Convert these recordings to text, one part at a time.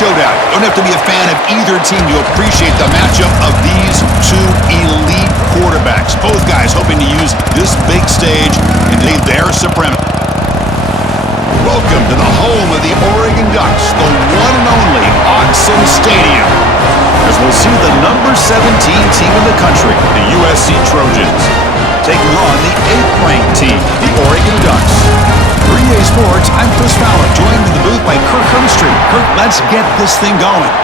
showdown. Don't have to be a fan of either team to appreciate the matchup of these two elite quarterbacks. Both guys hoping to use this big stage and lead their supremacy. Welcome to the home of the Oregon Ducks, the one and only Autzen Stadium, as we'll see the number 17 team in the country, the USC Trojans, taking on the 8th-ranked team, the Oregon Ducks. For EA Sports, I'm Chris Fowler, joined in the booth by Kirk Hermstreet. Kirk, let's get this thing going.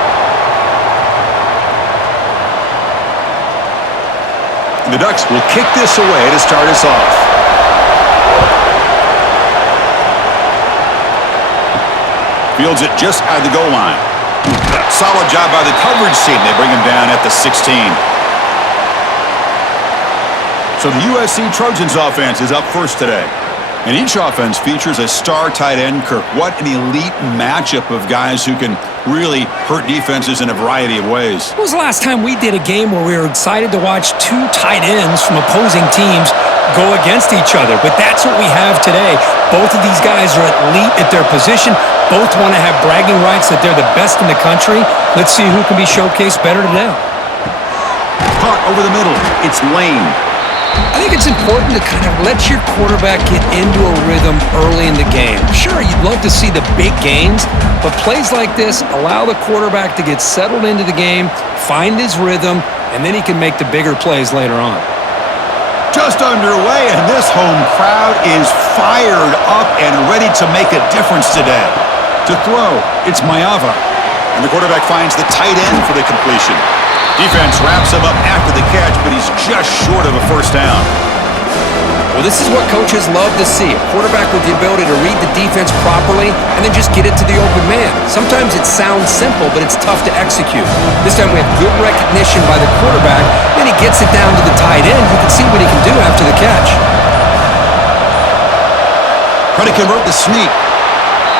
The Ducks will kick this away to start us off. Fields it just at the goal line. Solid job by the coverage team. They bring him down at the 16. So the USC Trojans offense is up first today. And each offense features a star tight end, Kirk. What an elite matchup of guys who can really hurt defenses in a variety of ways. When was the last time we did a game where we were excited to watch two tight ends from opposing teams go against each other? But that's what we have today. Both of these guys are elite at their position. Both want to have bragging rights that they're the best in the country. Let's see who can be showcased better today. Caught over the middle. It's Lane. I think it's important to kind of let your quarterback get into a rhythm early in the game. Sure, you'd love to see the big gains, but plays like this allow the quarterback to get settled into the game, find his rhythm, and then he can make the bigger plays later on. Just underway, and this home crowd is fired up and ready to make a difference today. To throw, it's Mayava. And the quarterback finds the tight end for the completion. Defense wraps him up after the catch, but he's just short of a first down. Well, this is what coaches love to see. A quarterback with the ability to read the defense properly and then just get it to the open man. Sometimes it sounds simple, but it's tough to execute. This time we have good recognition by the quarterback. Then he gets it down to the tight end. You can see what he can do after the catch. Trying to convert the sneak.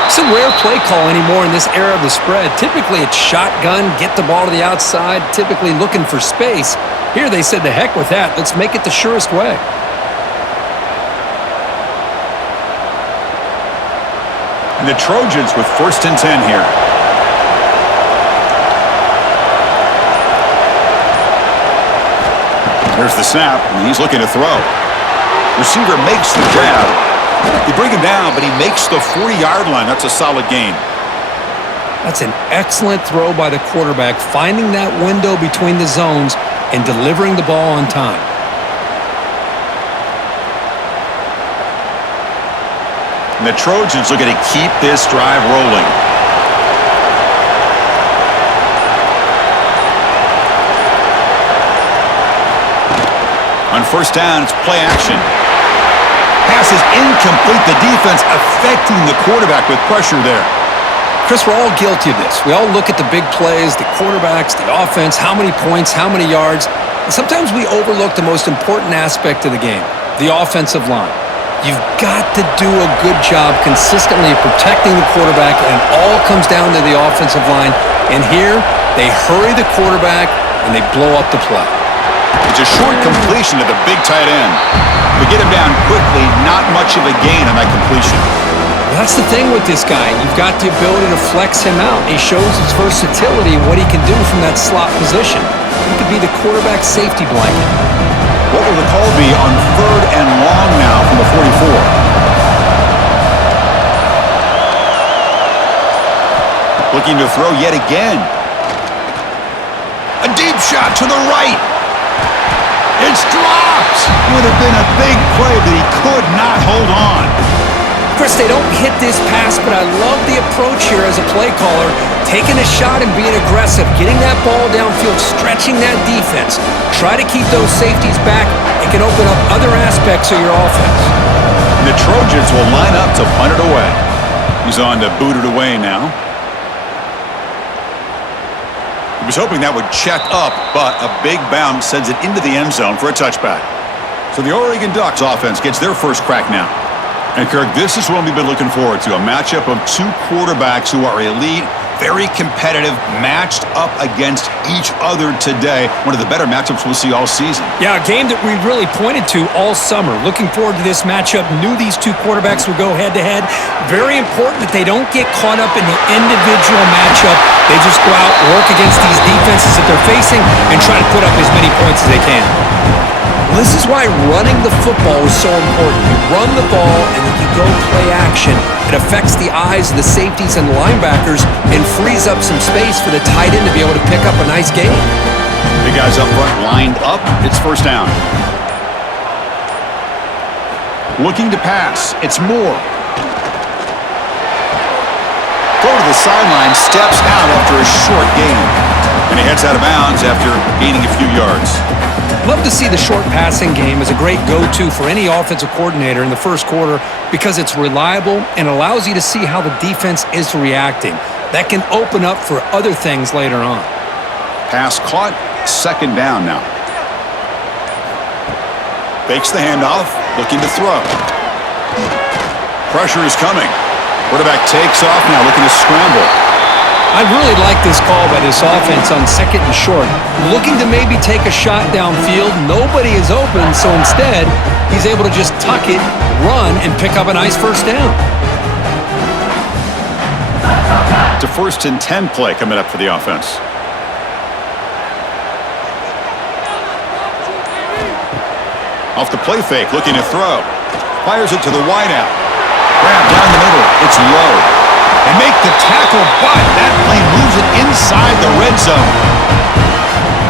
It's a rare play call anymore in this era of the spread. Typically, it's shotgun, get the ball to the outside, typically looking for space. Here they said, the heck with that. Let's make it the surest way. And the Trojans with 1st and 10 here. There's the snap, and he's looking to throw. Receiver makes the grab. They bring him down, but he makes the 40-yard line. That's a solid gain. That's an excellent throw by the quarterback, finding that window between the zones and delivering the ball on time. And the Trojans looking to keep this drive rolling. On 1st down, it's play action. Pass is incomplete. The defense affecting the quarterback with pressure there. Chris, we're all guilty of this. We all look at the big plays, the quarterbacks, the offense, how many points, how many yards. And sometimes we overlook the most important aspect of the game, the offensive line. You've got to do a good job consistently protecting the quarterback, and it all comes down to the offensive line. And here, they hurry the quarterback, and they blow up the play. It's a short completion to the big tight end. They get him down quickly, not much of a gain on that completion. Well, that's the thing with this guy. You've got the ability to flex him out. He shows his versatility, what he can do from that slot position. He could be the quarterback safety blanket. What will the call be on 3rd and long now from the 44? Looking to throw yet again. A deep shot to the right. It's dropped. Would have been a big play, but he could not hold on. Chris, they don't hit this pass, but I love the approach here as a play caller. Taking a shot and being aggressive, getting that ball downfield, stretching that defense. Try to keep those safeties back. It can open up other aspects of your offense. And the Trojans will line up to punt it away. He's on to boot it away now. He was hoping that would check up, but a big bounce sends it into the end zone for a touchback. So the Oregon Ducks offense gets their first crack now. And Kirk, this is what we've been looking forward to, a matchup of two quarterbacks who are elite, Very competitive, matched up against each other today. One of the better matchups we'll see all season. Yeah, a game that we really pointed to all summer. Looking forward to this matchup. Knew these two quarterbacks would go head-to-head. Very important that they don't get caught up in the individual matchup. They just go out, work against these defenses that they're facing, and try to put up as many points as they can. Well, this is why running the football is so important. You run the ball, and then you go play action. It affects the eyes of the safeties and the linebackers and frees up some space for the tight end to be able to pick up a nice gain. The guys up front lined up. It's first down. Looking to pass. It's Moore. Go to the sideline, steps out after a short gain. And he heads out of bounds after gaining a few yards. Love to see the short passing game as a great go-to for any offensive coordinator in the first quarter because it's reliable and allows you to see how the defense is reacting. That can open up for other things later on. Pass caught, second down now. Fakes the handoff, looking to throw. Pressure is coming. Quarterback takes off now, looking to scramble. I really like this call by this offense on second and short. Looking to maybe take a shot downfield. Nobody is open, so instead, he's able to just tuck it, run, and pick up a nice first down. To 1st and 10 play coming up for the offense. Off the play fake, looking to throw. Fires it to the wideout. Grab down the middle. It's low. And make the tackle, but that play moves it inside the red zone.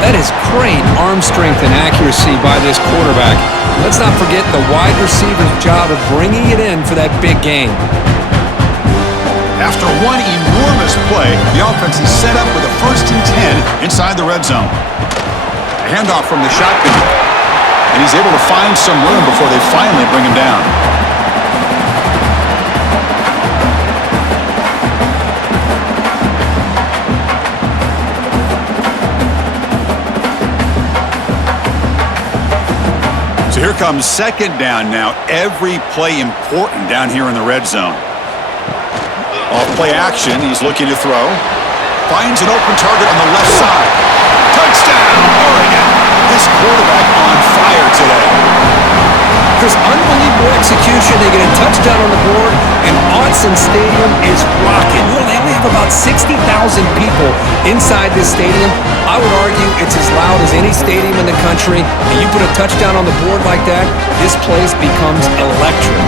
That is great arm strength and accuracy by this quarterback. Let's not forget the wide receiver's job of bringing it in for that big game. After one enormous play, the offense is set up with a 1st and 10 inside the red zone. A handoff from the shotgun. And he's able to find some room before they finally bring him down. So here comes second down now. Every play important down here in the red zone. Off play action, he's looking to throw. Finds an open target on the left side. Touchdown, Oregon! This quarterback on fire today. There's unbelievable execution. They get a touchdown on the board, and Autzen Stadium is rocking. You know, they only have about 60,000 people inside this stadium. I would argue it's as loud as any stadium in the country, and you put a touchdown on the board like that, this place becomes electric.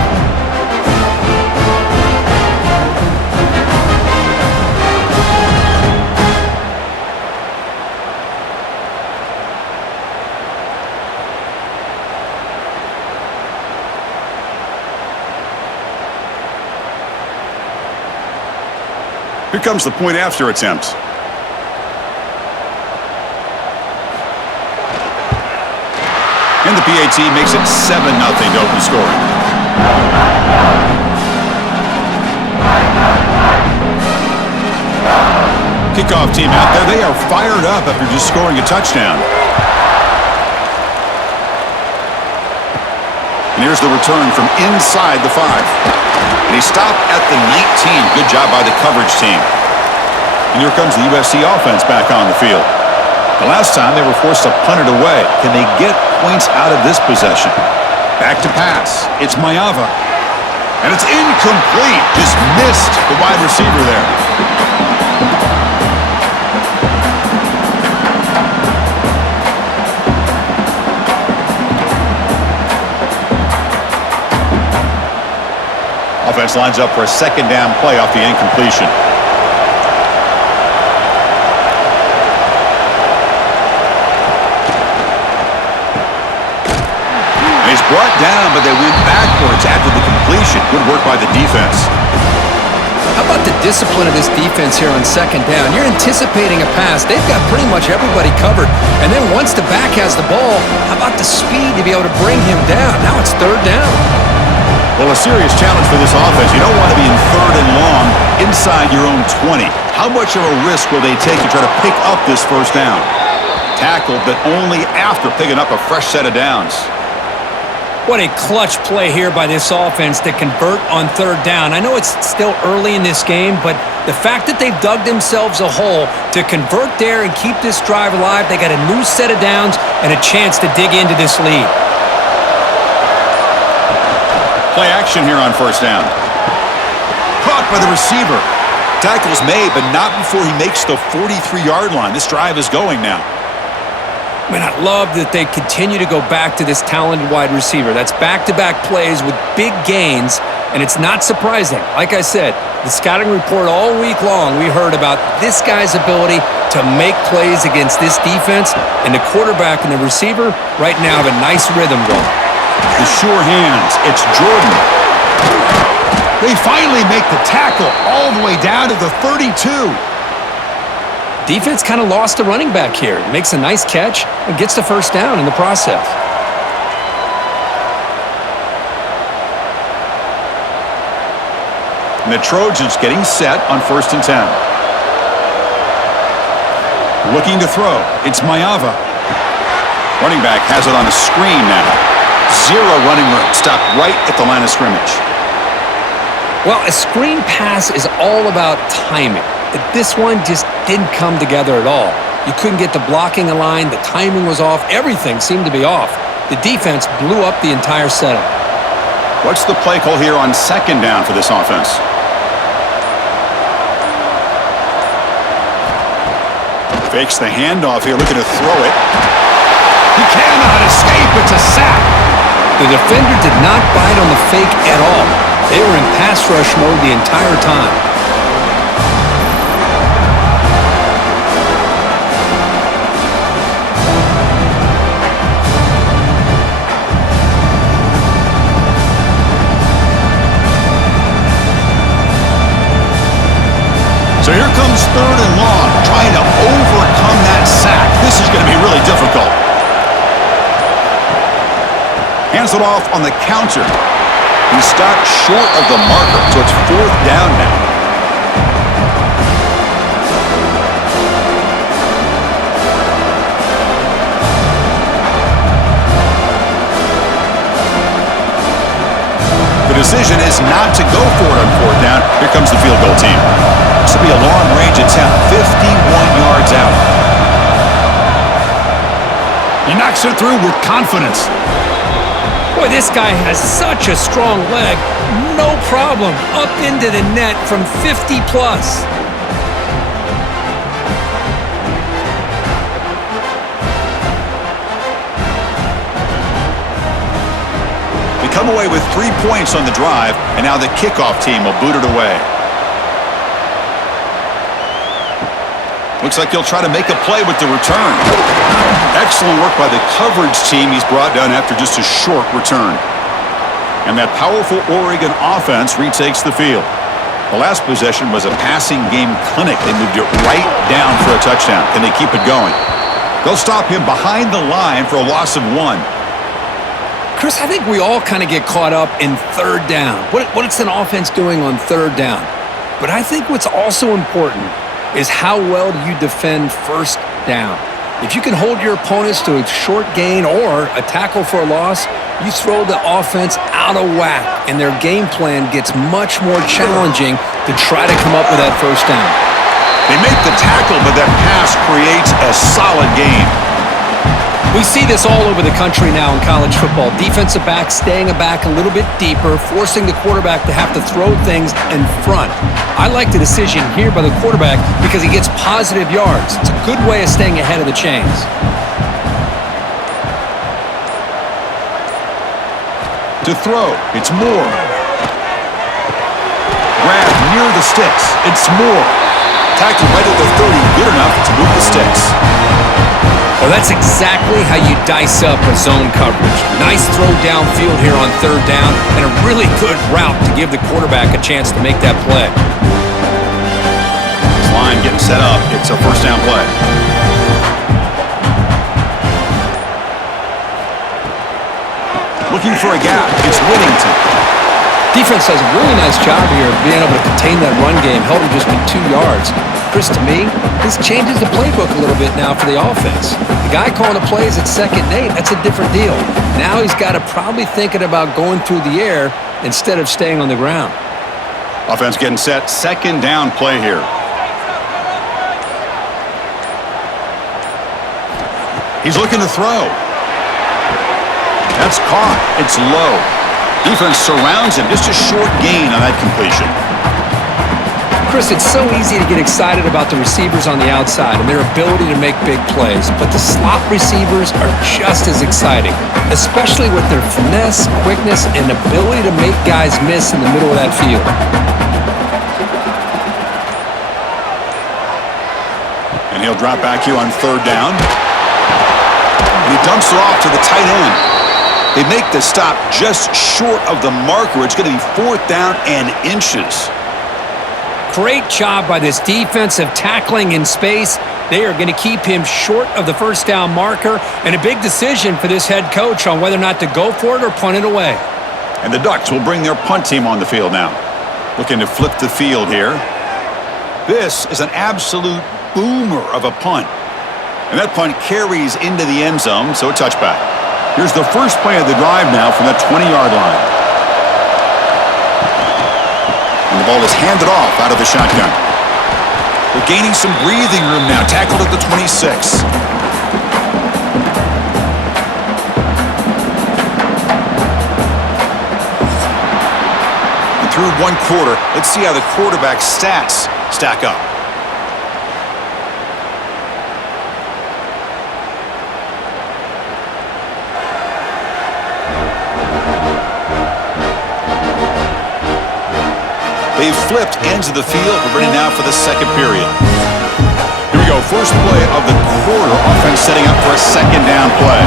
Here comes the point after attempt. And the PAT makes it 7-0 to open scoring. Kickoff team out there. They are fired up after just scoring a touchdown. And here's the return from inside the 5. And he stopped at the 19. Good job by the coverage team. And here comes the USC offense back on the field. The last time they were forced to punt it away. Can they get points out of this possession? Back to pass. It's Mayava. And it's incomplete. Just missed the wide receiver there. Offense lines up for a second down play off the incompletion. And he's brought down, but they went backwards after the completion. Good work by the defense. How about the discipline of this defense here on second down? You're anticipating a pass. They've got pretty much everybody covered. And then once the back has the ball, how about the speed to be able to bring him down? Now it's third down. Well, a serious challenge for this offense. You don't want to be in third and long inside your own 20. How much of a risk will they take to try to pick up this first down? Tackled, but only after picking up a fresh set of downs. What a clutch play here by this offense to convert on third down. I know it's still early in this game, but the fact that they've dug themselves a hole to convert there and keep this drive alive, they got a new set of downs and a chance to dig into this lead. Play action here on first down. Caught by the receiver. Tackle's made, but not before he makes the 43-yard line. This drive is going now. Man, I love that they continue to go back to this talented wide receiver. That's back-to-back plays with big gains, and it's not surprising. Like I said, the scouting report all week long, we heard about this guy's ability to make plays against this defense, and the quarterback and the receiver right now have a nice rhythm going. The sure hands, it's Jordan. They finally make the tackle all the way down to the 32. Defense kind of lost a running back here. Makes a nice catch and gets the first down in the process. And the Trojans getting set on 1st and 10. Looking to throw. It's Mayava. Running back has it on a screen now. Zero running room. Stopped right at the line of scrimmage. Well, a screen pass is all about timing. This one just didn't come together at all. You couldn't get the blocking aligned, the timing was off, everything seemed to be off. The defense blew up the entire setup. What's the play call here on 2nd down for this offense? Fakes the handoff here, looking to throw it. He cannot escape, it's a sack. The defender did not bite on the fake at all. They were in pass rush mode the entire time. So here comes 3rd and long, trying to overcome that sack. This is going to be really difficult. Hands it off on the counter. He stopped short of the marker, so it's 4th down now. The decision is not to go for it on 4th down. Here comes the field goal team. This will be a long-range attempt, 51 yards out. He knocks it through with confidence. Boy, this guy has such a strong leg. No problem. Up into the net from 50 plus. We come away with 3 points on the drive, and now the kickoff team will boot it away. Looks like he'll try to make a play with the return. Excellent work by the coverage team he's brought down after just a short return. And that powerful Oregon offense retakes the field. The last possession was a passing game clinic. They moved it right down for a touchdown. Can they keep it going? They'll stop him behind the line for a loss of 1. Chris, I think we all kind of get caught up in 3rd down. What's an offense doing on 3rd down? But I think what's also important is how well do you defend 1st down. If you can hold your opponents to a short gain or a tackle for a loss, you throw the offense out of whack, and their game plan gets much more challenging to try to come up with that 1st down. They make the tackle, but that pass creates a solid gain. We see this all over the country now in college football. Defensive backs staying back a little bit deeper, forcing the quarterback to have to throw things in front. I like the decision here by the quarterback because he gets positive yards. It's a good way of staying ahead of the chains. To throw, it's Moore. Grab near the sticks, it's Moore. Tackled right at the 30, good enough to move the sticks. Well, that's exactly how you dice up a zone coverage. Nice throw downfield here on 3rd down, and a really good route to give the quarterback a chance to make that play. This line getting set up. It's a 1st down play. Looking for a gap. It's Whittington. Defense does a really nice job here of being able to contain that run game, held him just to 2 yards. Chris, to me, this changes the playbook a little bit now for the offense. The guy calling the plays at 2nd and 8, that's a different deal. Now he's got to probably thinking about going through the air instead of staying on the ground. Offense getting set. 2nd down play here. He's looking to throw. That's caught. It's low. Defense surrounds him. Just a short gain on that completion. Chris, it's so easy to get excited about the receivers on the outside and their ability to make big plays, but the slot receivers are just as exciting, especially with their finesse, quickness, and ability to make guys miss in the middle of that field. And he'll drop back here on 3rd down. And he dumps it off to the tight end. They make the stop just short of the marker. It's going to be 4th down and inches. Great job by this defensive tackling in space. They are going to keep him short of the 1st down marker, and a big decision for this head coach on whether or not to go for it or punt it away. And the Ducks will bring their punt team on the field now. Looking to flip the field here. This is an absolute boomer of a punt. And that punt carries into the end zone, so a touchback. Here's the first play of the drive now from the 20-yard line. And the ball is handed off out of the shotgun. They're gaining some breathing room now. Tackled at the 26. And through 1 quarter, let's see how the quarterback's stats stack up. They've flipped ends of the field. We're ready now for the 2nd period. Here we go. First play of the quarter. Offense setting up for a 2nd down play.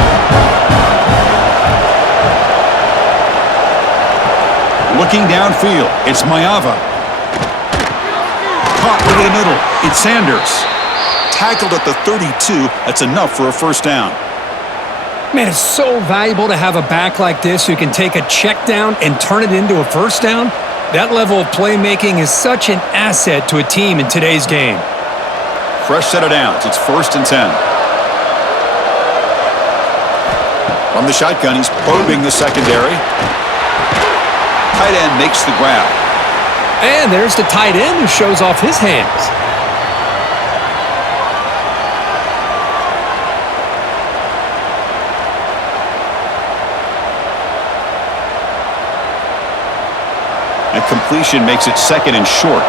Looking downfield. It's Mayava. Caught over the middle. It's Sanders. Tackled at the 32. That's enough for a 1st down. Man, it's so valuable to have a back like this who can take a check down and turn it into a 1st down. That level of playmaking is such an asset to a team in today's game. Fresh set of downs. It's 1st and 10. From the shotgun, he's probing the secondary. Tight end makes the grab. And there's the tight end who shows off his hands. That completion makes it 2nd and short.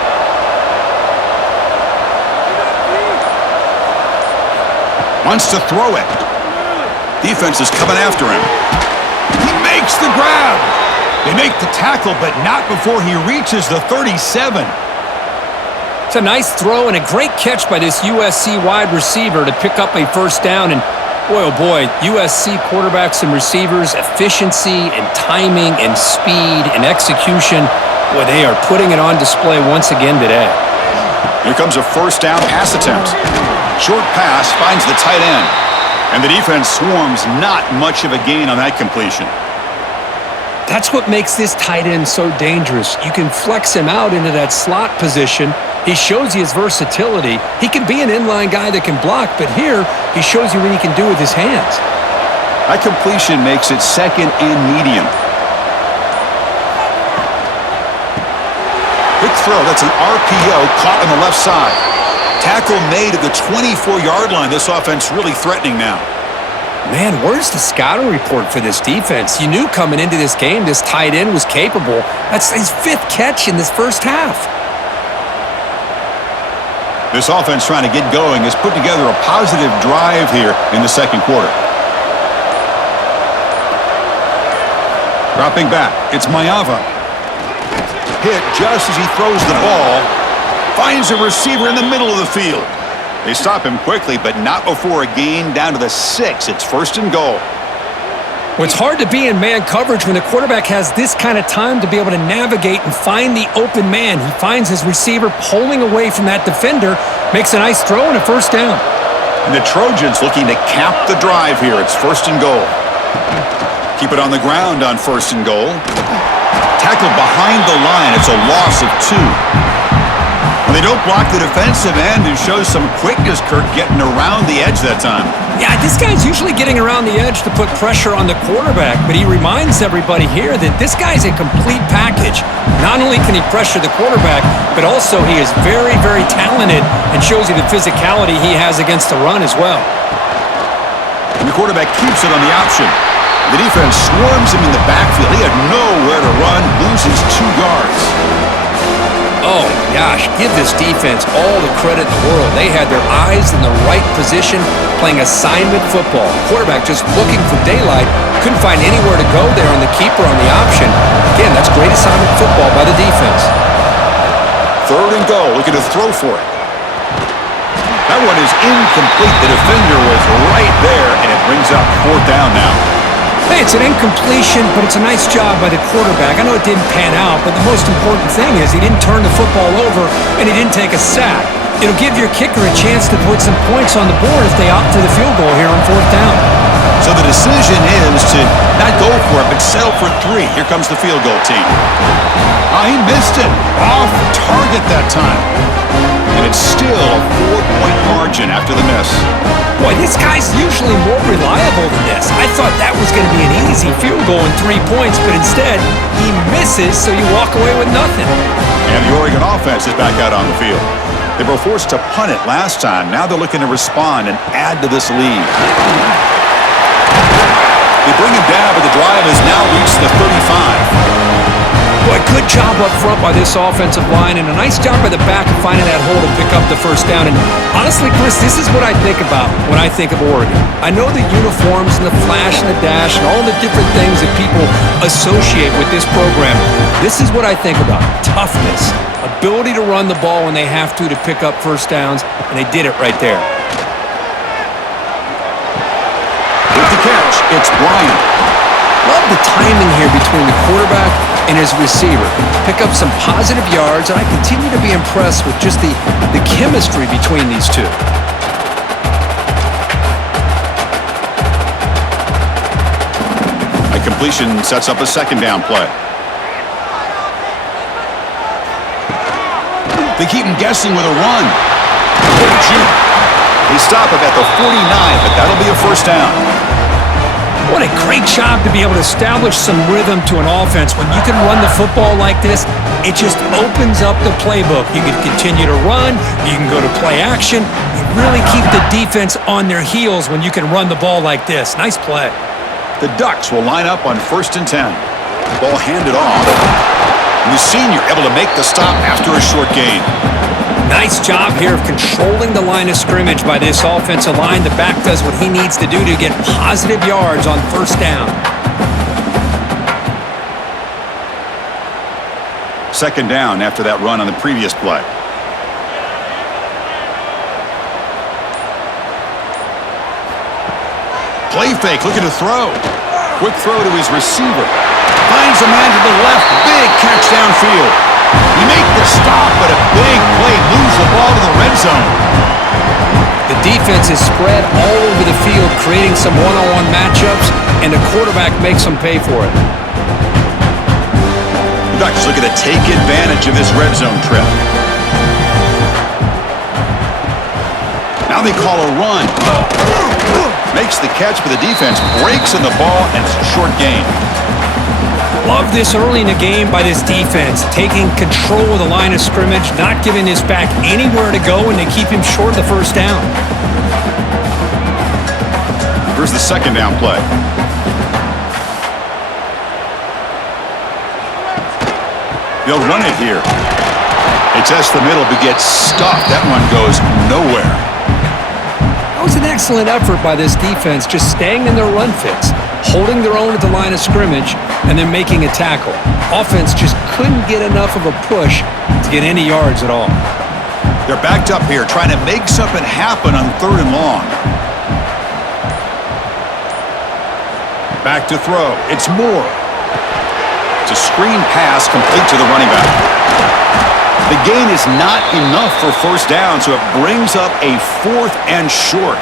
Wants to throw it. Defense is coming after him. He makes the grab. They make the tackle, but not before he reaches the 37. It's a nice throw and a great catch by this USC wide receiver to pick up a 1st down. And boy, oh boy, USC quarterbacks and receivers, efficiency and timing and speed and execution. Boy, they are putting it on display once again today. Here comes a 1st down pass attempt. Short pass finds the tight end. And the defense swarms. Not much of a gain on that completion. That's what makes this tight end so dangerous. You can flex him out into that slot position. He shows you his versatility. He can be an inline guy that can block, but here he shows you what he can do with his hands. That completion makes it 2nd and medium. Quick throw. That's an RPO caught on the left side. Tackle made at the 24-yard line. This offense really threatening now. Man, where's the scouting report for this defense? You knew coming into this game this tight end was capable. That's his 5th catch in this 1st half. This offense trying to get going has put together a positive drive here in the 2nd quarter. Dropping back. It's Mayava. Hit just as he throws the ball. Finds a receiver in the middle of the field. They stop him quickly, but not before a gain down to the 6. It's 1st and goal. Well, it's hard to be in man coverage when the quarterback has this kind of time to be able to navigate and find the open man. He finds his receiver pulling away from that defender, makes a nice throw and a 1st down. And the Trojans looking to cap the drive here. It's 1st and goal. Keep it on the ground on 1st and goal. tackled behind the line. It's a loss of 2. Well, they don't block the defensive end and shows some quickness, Kirk, getting around the edge that time. Yeah, this guy's usually getting around the edge to put pressure on the quarterback, but he reminds everybody here that this guy's a complete package. Not only can he pressure the quarterback, but also he is very, very talented and shows you the physicality he has against the run as well. And the quarterback keeps it on the option. The defense swarms him in the backfield. He had nowhere to run, loses 2 yards. Oh, gosh, give this defense all the credit in the world. They had their eyes in the right position, playing assignment football. Quarterback just looking for daylight, couldn't find anywhere to go there on the keeper on the option. Again, that's great assignment football by the defense. 3rd and goal, looking to throw for it. That one is incomplete. The defender was right there, and it brings up 4th down now. Hey, it's an incompletion, but it's a nice job by the quarterback. I know it didn't pan out, but the most important thing is he didn't turn the football over, and he didn't take a sack. It'll give your kicker a chance to put some points on the board if they opt for the field goal here on 4th down. So the decision is to not go for it, but settle for 3. Here comes the field goal team. He missed it. Off target that time. And it's still a 4-point margin after the miss. Boy, this guy's usually more reliable than this. I thought that was going to be an easy field goal and 3 points, but instead, he misses, so you walk away with nothing. And the Oregon offense is back out on the field. They were forced to punt it last time. Now they're looking to respond and add to this lead. They bring him down, but the drive has now reached the 35. Boy, good job up front by this offensive line, and a nice job by the back of finding that hole to pick up the 1st down. And honestly, Chris, this is what I think about when I think of Oregon. I know the uniforms and the flash and the dash and all the different things that people associate with this program. This is what I think about. Toughness, ability to run the ball when they have to pick up 1st downs, and they did it right there. With the catch, it's Bryant. Love the timing here between the quarterback and his receiver. Pick up some positive yards, and I continue to be impressed with just the chemistry between these two. A completion sets up a 2nd down play. They keep him guessing with a run. They stop him at the 49, but that'll be a 1st down. What a great job to be able to establish some rhythm to an offense. When you can run the football like this, it just opens up the playbook. You can continue to run. You can go to play action. You really keep the defense on their heels when you can run the ball like this. Nice play. The Ducks will line up on 1st and 10. The ball handed off. And the senior able to make the stop after a short gain. Nice job here of controlling the line of scrimmage by this offensive line. The back does what he needs to do to get positive yards on 1st down. 2nd down after that run on the previous play. Play fake, looking to throw. Quick throw to his receiver. Finds a man to the left. Big catch downfield. You make the stop, but a big play moves the ball to the red zone. The defense is spread all over the field, creating some one-on-one matchups, and the quarterback makes them pay for it. The Ducks looking to take advantage of this red zone trip. Now they call a run. Makes the catch, but the defense breaks in the ball, and it's a short gain. Love this early in the game by this defense, taking control of the line of scrimmage, not giving this back anywhere to go, and they keep him short of the 1st down. Here's the 2nd down play. They'll run it here. They test the middle, but gets stuffed. That one goes nowhere. That was an excellent effort by this defense, just staying in their run fits, holding their own at the line of scrimmage, and then making a tackle. Offense just couldn't get enough of a push to get any yards at all. They're backed up here, trying to make something happen on 3rd and long. Back to throw. It's Moore. It's a screen pass complete to the running back. The gain is not enough for 1st down, so it brings up a 4th and short.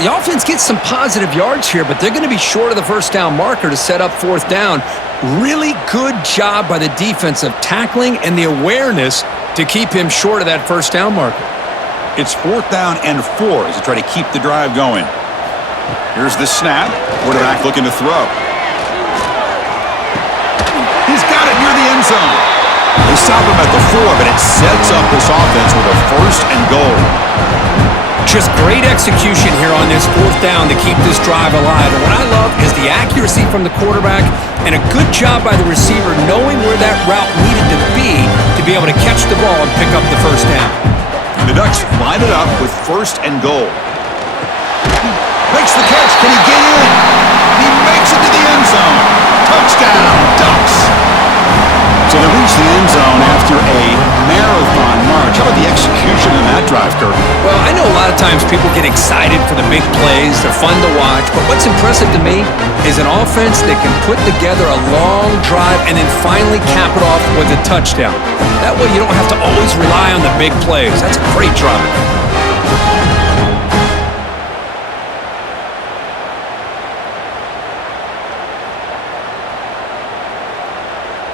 The offense gets some positive yards here, but they're going to be short of the 1st down marker to set up 4th down. Really good job by the defensive tackling and the awareness to keep him short of that first down marker. It's 4th down and 4 as they try to keep the drive going. Here's the snap. Quarterback looking to throw. He's got it near the end zone. They stop him at the 4, but it sets up this offense with a 1st and goal. Just great execution here on this 4th down to keep this drive alive. And what I love is the accuracy from the quarterback and a good job by the receiver knowing where that route needed to be able to catch the ball and pick up the first down. The Ducks line it up with 1st and goal. Makes the catch. Can he get in? He makes it to the end zone. Touchdown, Ducks. So they reach the end zone after a marathon march. How about the execution in that drive, Kurt? Well, I know a lot of times people get excited for the big plays. They're fun to watch. But what's impressive to me is an offense that can put together a long drive and then finally cap it off with a touchdown. That way you don't have to always rely on the big plays. That's a great drive.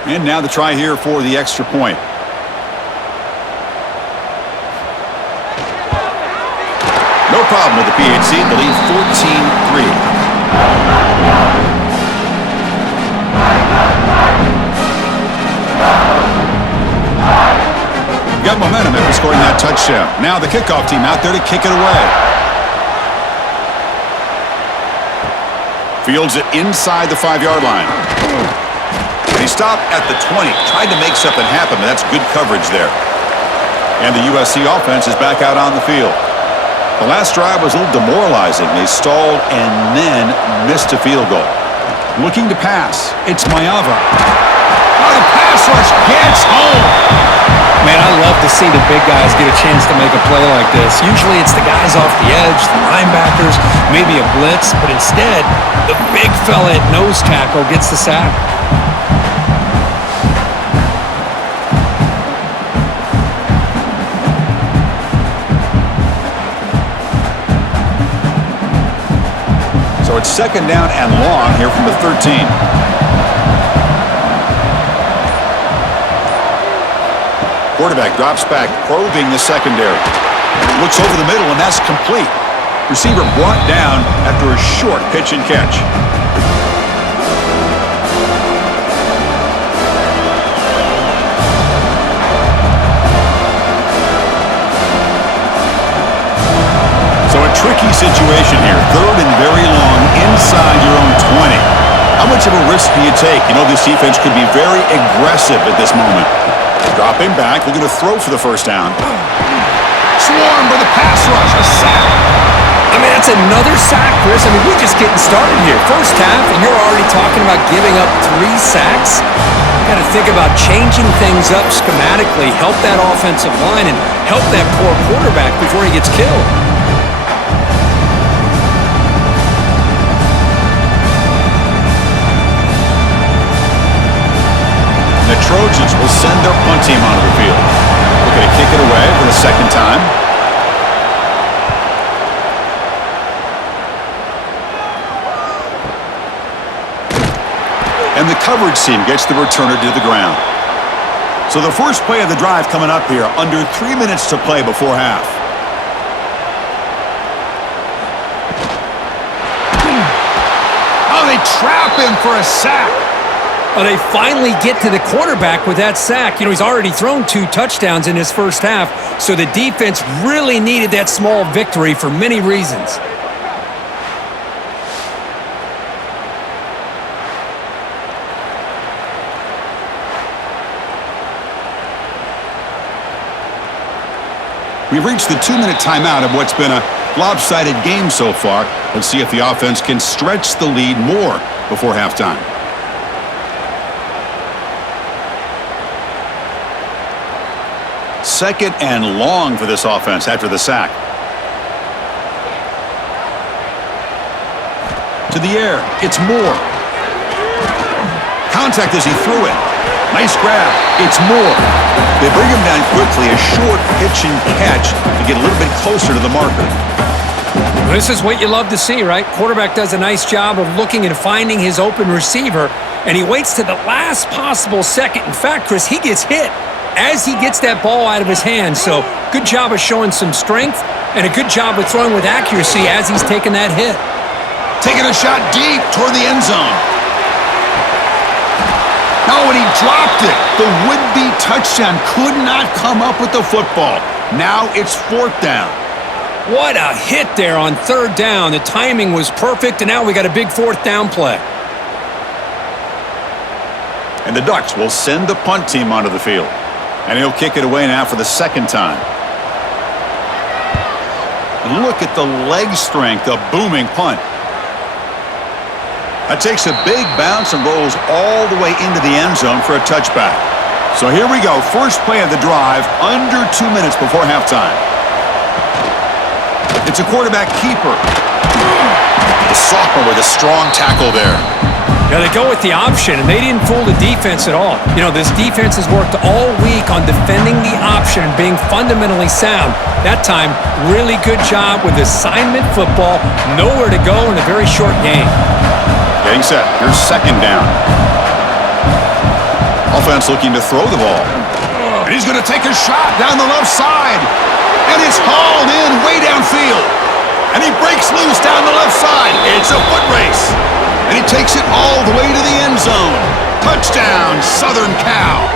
And now the try here for the extra point. No problem with the PHC. They lead 14-3. Got momentum after scoring that touchdown. Now the kickoff team out there to kick it away. Fields it inside the 5-yard line. He stopped at the 20, tried to make something happen, but that's good coverage there. And the USC offense is back out on the field. The last drive was a little demoralizing. They stalled and then missed a field goal. Looking to pass, it's Mayava. Oh, the pass rush gets home. Man, I love to see the big guys get a chance to make a play like this. Usually it's the guys off the edge, the linebackers, maybe a blitz, but instead, the big fella at nose tackle gets the sack. So it's 2nd down and long here from the 13. Quarterback drops back, probing the secondary. Looks over the middle, and that's complete. Receiver brought down after a short pitch and catch. So a tricky situation here. 3rd and very long inside your own 20. How much of a risk do you take? You know this defense could be very aggressive at this moment. Dropping back, looking to throw for the first down. Swarmed by the pass rush, a sack. I mean, that's another sack, Chris. I mean, we're just getting started here. First half, and you're already talking about giving up 3 sacks. Got to think about changing things up schematically, help that offensive line, and help that poor quarterback before he gets killed. The Trojans will send their punt team onto the field. Looking to kick it away for the 2nd time. And the coverage team gets the returner to the ground. So the first play of the drive coming up here, under 3 minutes to play before half. Oh, they trap him for a sack. Well, they finally get to the quarterback with that sack. You know, he's already thrown 2 touchdowns in his first half, so the defense really needed that small victory for many reasons. We've reached the 2-minute timeout of what's been a lopsided game so far. Let's see if the offense can stretch the lead more before halftime. 2nd and long for this offense after the sack. To the air, it's Moore. Contact as he threw it. Nice grab. It's Moore. They bring him down quickly, a short pitch and catch to get a little bit closer to the marker. This is what you love to see, right? Quarterback does a nice job of looking and finding his open receiver, and he waits to the last possible second. In fact, Chris, he gets hit as he gets that ball out of his hand. So good job of showing some strength and a good job of throwing with accuracy as he's taking that hit. Taking a shot deep toward the end zone. Oh, and he dropped it. The would-be touchdown could not come up with the football. Now it's 4th down. What a hit there on 3rd down. The timing was perfect, and now we got a big 4th down play. And the Ducks will send the punt team onto the field. And he'll kick it away now for the 2nd time. And look at the leg strength, a booming punt. That takes a big bounce and rolls all the way into the end zone for a touchback. So here we go. First play of the drive, under 2 minutes before halftime. It's a quarterback keeper. The sophomore with a strong tackle there. Now they go with the option, and they didn't fool the defense at all. You know, this defense has worked all week on defending the option and being fundamentally sound. That time, really good job with assignment football. Nowhere to go in a very short game. Getting set. Here's 2nd down. Offense looking to throw the ball. And he's going to take a shot down the left side. And it's hauled in way downfield. And he breaks loose down the left side. It's a foot race. And he takes it all the way to the end zone. Touchdown, Southern Cal.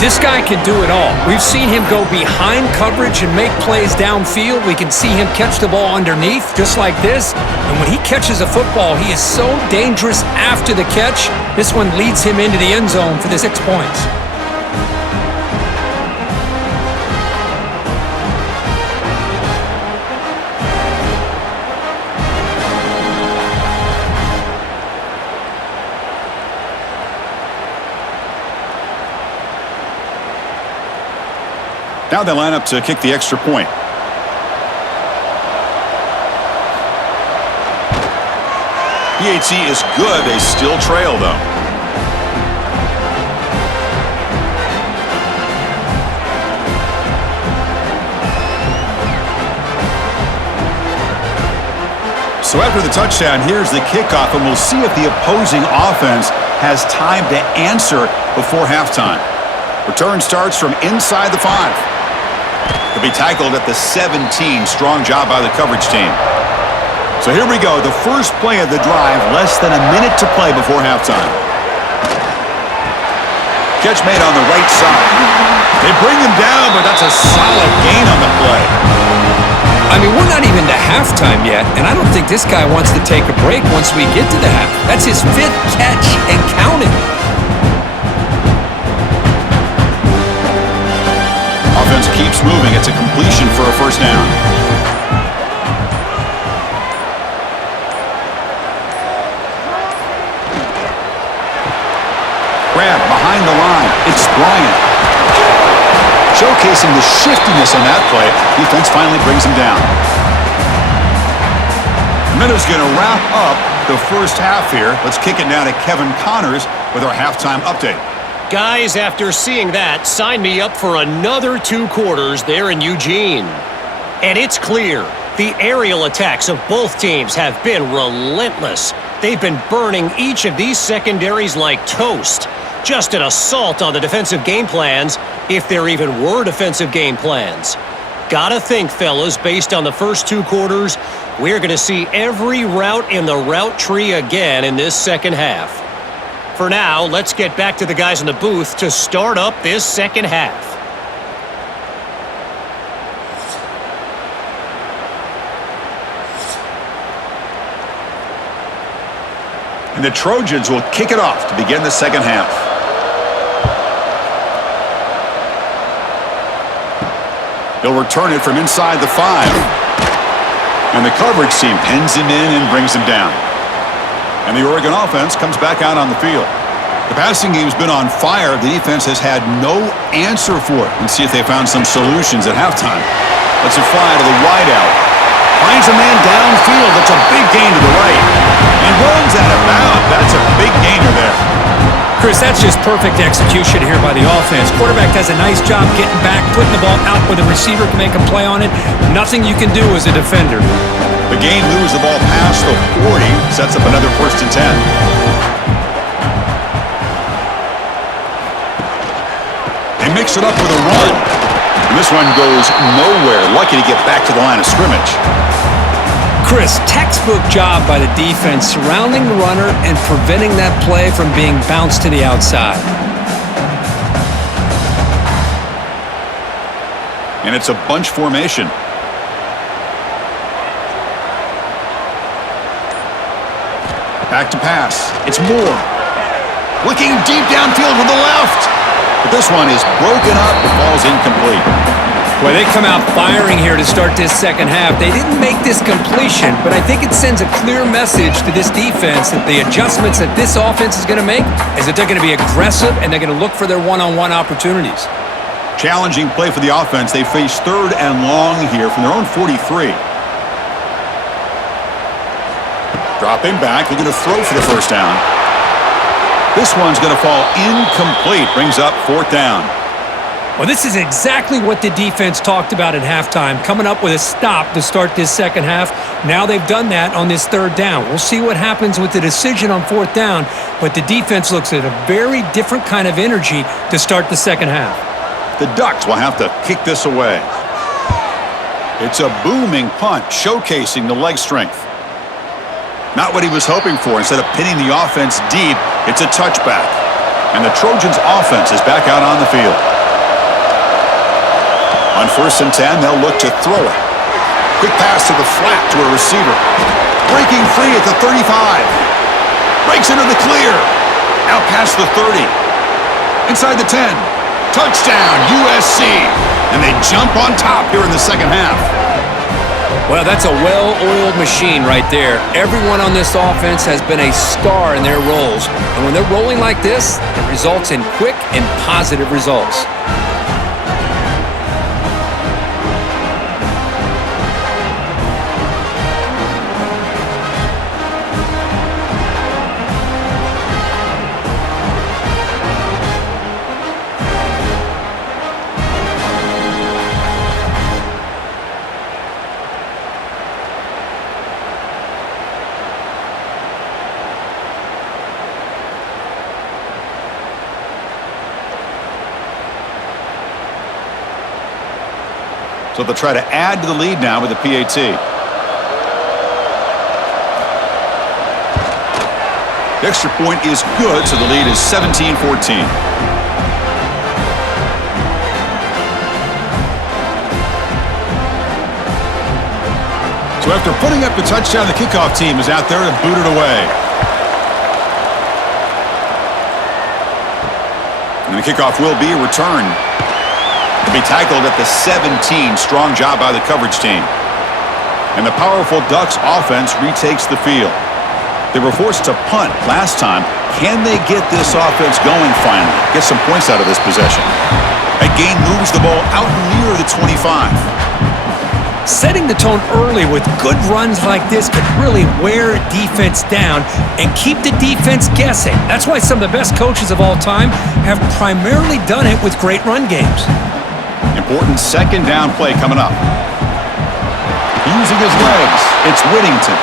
This guy can do it all. We've seen him go behind coverage and make plays downfield. We can see him catch the ball underneath, just like this. And when he catches a football, he is so dangerous after the catch. This one leads him into the end zone for the 6 points. Now they line up to kick the extra point. PAT is good. They still trail, though. So after the touchdown, here's the kickoff, and we'll see if the opposing offense has time to answer before halftime. Return starts from inside the 5. To be tackled at the 17. Strong job by the coverage team. So here we go. The first play of the drive. Less than a minute to play before halftime. Catch made on the right side. They bring him down, but that's a solid gain on the play. I mean, we're not even to halftime yet, and I don't think this guy wants to take a break once we get to the half. That's his 5th catch and counting. Offense keeps moving. It's a completion for a 1st down. Grab behind the line. It's Bryant. Showcasing the shiftiness on that play. Defense finally brings him down. The Minnows going to wrap up the first half here. Let's kick it now to Kevin Connors with our halftime update. Guys, after seeing that, sign me up for another 2 quarters there in Eugene. And it's clear, the aerial attacks of both teams have been relentless. They've been burning each of these secondaries like toast. Just an assault on the defensive game plans, if there even were defensive game plans. Gotta think, fellas, based on the first 2 quarters, we're going to see every route in the route tree again in this second half. For now, let's get back to the guys in the booth to start up this second half. And the Trojans will kick it off to begin the second half. They'll return it from inside the 5. And the coverage team pins him in and brings him down. And the Oregon offense comes back out on the field. The passing game's been on fire. The defense has had no answer for it. Let's see if they found some solutions at halftime. Let's it fly to the wideout. Finds a man downfield. That's a big gain to the right. And runs out of bounds. That's a big gainer there. Chris, that's just perfect execution here by the offense. Quarterback does a nice job getting back, putting the ball out where the receiver can make a play on it. Nothing you can do as a defender. The gain moves the ball past the 40, sets up another 1st and 10. mix it up with a run. And this one goes nowhere. Lucky to get back to the line of scrimmage. Chris, textbook job by the defense surrounding the runner and preventing that play from being bounced to the outside. And it's a bunch formation. Back to pass. It's Moore. Looking deep downfield with the left. But this one is broken up and falls incomplete. Boy, they come out firing here to start this second half. They didn't make this completion, but I think it sends a clear message to this defense that the adjustments that this offense is going to make is that they're going to be aggressive and they're going to look for their one-on-one opportunities. Challenging play for the offense. They face 3rd and long here from their own 43. Dropping back, looking to throw for the first down. This one's going to fall incomplete. Brings up 4th down. Well, this is exactly what the defense talked about at halftime, coming up with a stop to start this second half. Now they've done that on this 3rd down. We'll see what happens with the decision on 4th down, but the defense looks at a very different kind of energy to start the second half. The Ducks will have to kick this away. It's a booming punt, showcasing the leg strength. Not what he was hoping for. Instead of pinning the offense deep, it's a touchback. And the Trojans' offense is back out on the field. On 1st and 10, they'll look to throw it. Quick pass to the flat to a receiver. Breaking free at the 35. Breaks into the clear. Out past the 30. Inside the 10. Touchdown, USC. And they jump on top here in the second half. Well, that's a well-oiled machine right there. Everyone on this offense has been a star in their roles. And when they're rolling like this, it results in quick and positive results. So they'll try to add to the lead now with the PAT. The extra point is good, so the lead is 17-14. So after putting up the touchdown, the kickoff team is out there to boot it away. And the kickoff will be a return. To be tackled at the 17. Strong job by the coverage team. And the powerful Ducks offense retakes the field. They were forced to punt last time. Can they get this offense going finally? Get some points out of this possession. That gain moves the ball out near the 25. Setting the tone early with good runs like this can really wear a defense down and keep the defense guessing. That's why some of the best coaches of all time have primarily done it with great run games. Important 2nd down play coming up. Using his legs, it's Whittington.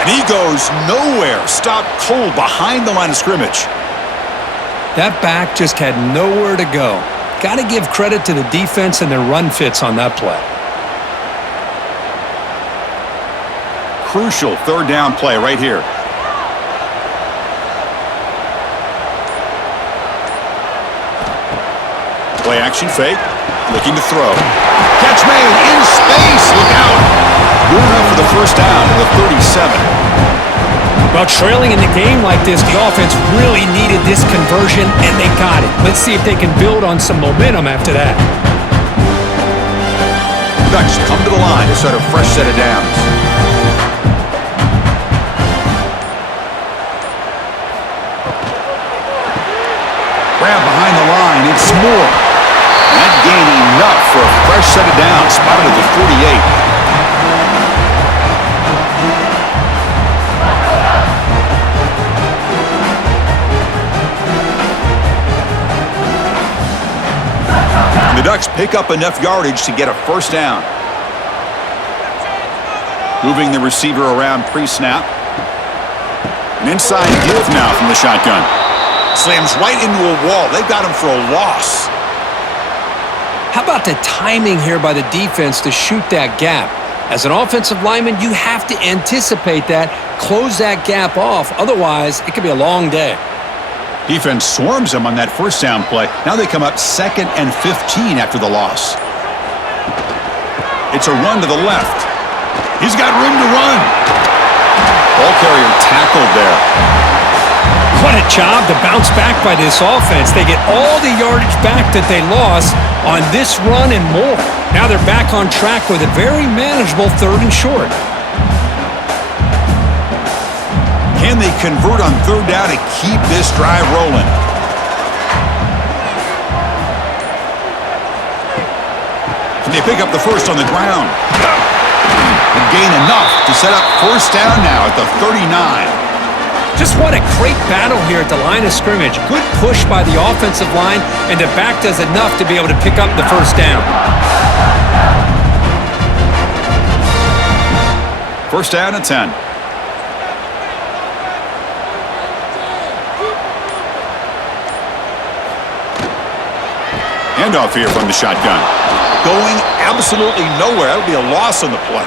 And he goes nowhere. Stopped cold behind the line of scrimmage. That back just had nowhere to go. Got to give credit to the defense and their run fits on that play. Crucial 3rd down play right here. Play action fake. Looking to throw. Catch made in space. Look out. Good enough for the first down to the 37. Well, trailing in the game like this, the offense really needed this conversion, and they got it. Let's see if they can build on some momentum after that. Ducks come to the line to start a fresh set of downs. Grab behind the line. It's Moore. And that gain enough for a fresh set of downs. Spotted at the 48. The Ducks pick up enough yardage to get a first down. Moving the receiver around pre-snap. An inside give now from the shotgun. Slams right into a wall. They've got him for a loss. How about the timing here by the defense to shoot that gap? As an offensive lineman, you have to anticipate that, close that gap off. Otherwise, it could be a long day. Defense swarms them on that first down play. Now they come up 2nd and 15 after the loss. It's a run to the left. He's got room to run. Ball carrier tackled there. What a job to bounce back by this offense. They get all the yardage back that they lost on this run and more. Now they're back on track with a very manageable 3rd and short. Can they convert on 3rd down to keep this drive rolling? Can they pick up the first on the ground? And gain enough to set up 1st down now at the 39. Just what a great battle here at the line of scrimmage. Good push by the offensive line, and the back does enough to be able to pick up the 1st down. 1st down and 10. Handoff here from the shotgun. Going absolutely nowhere. That'll be a loss on the play.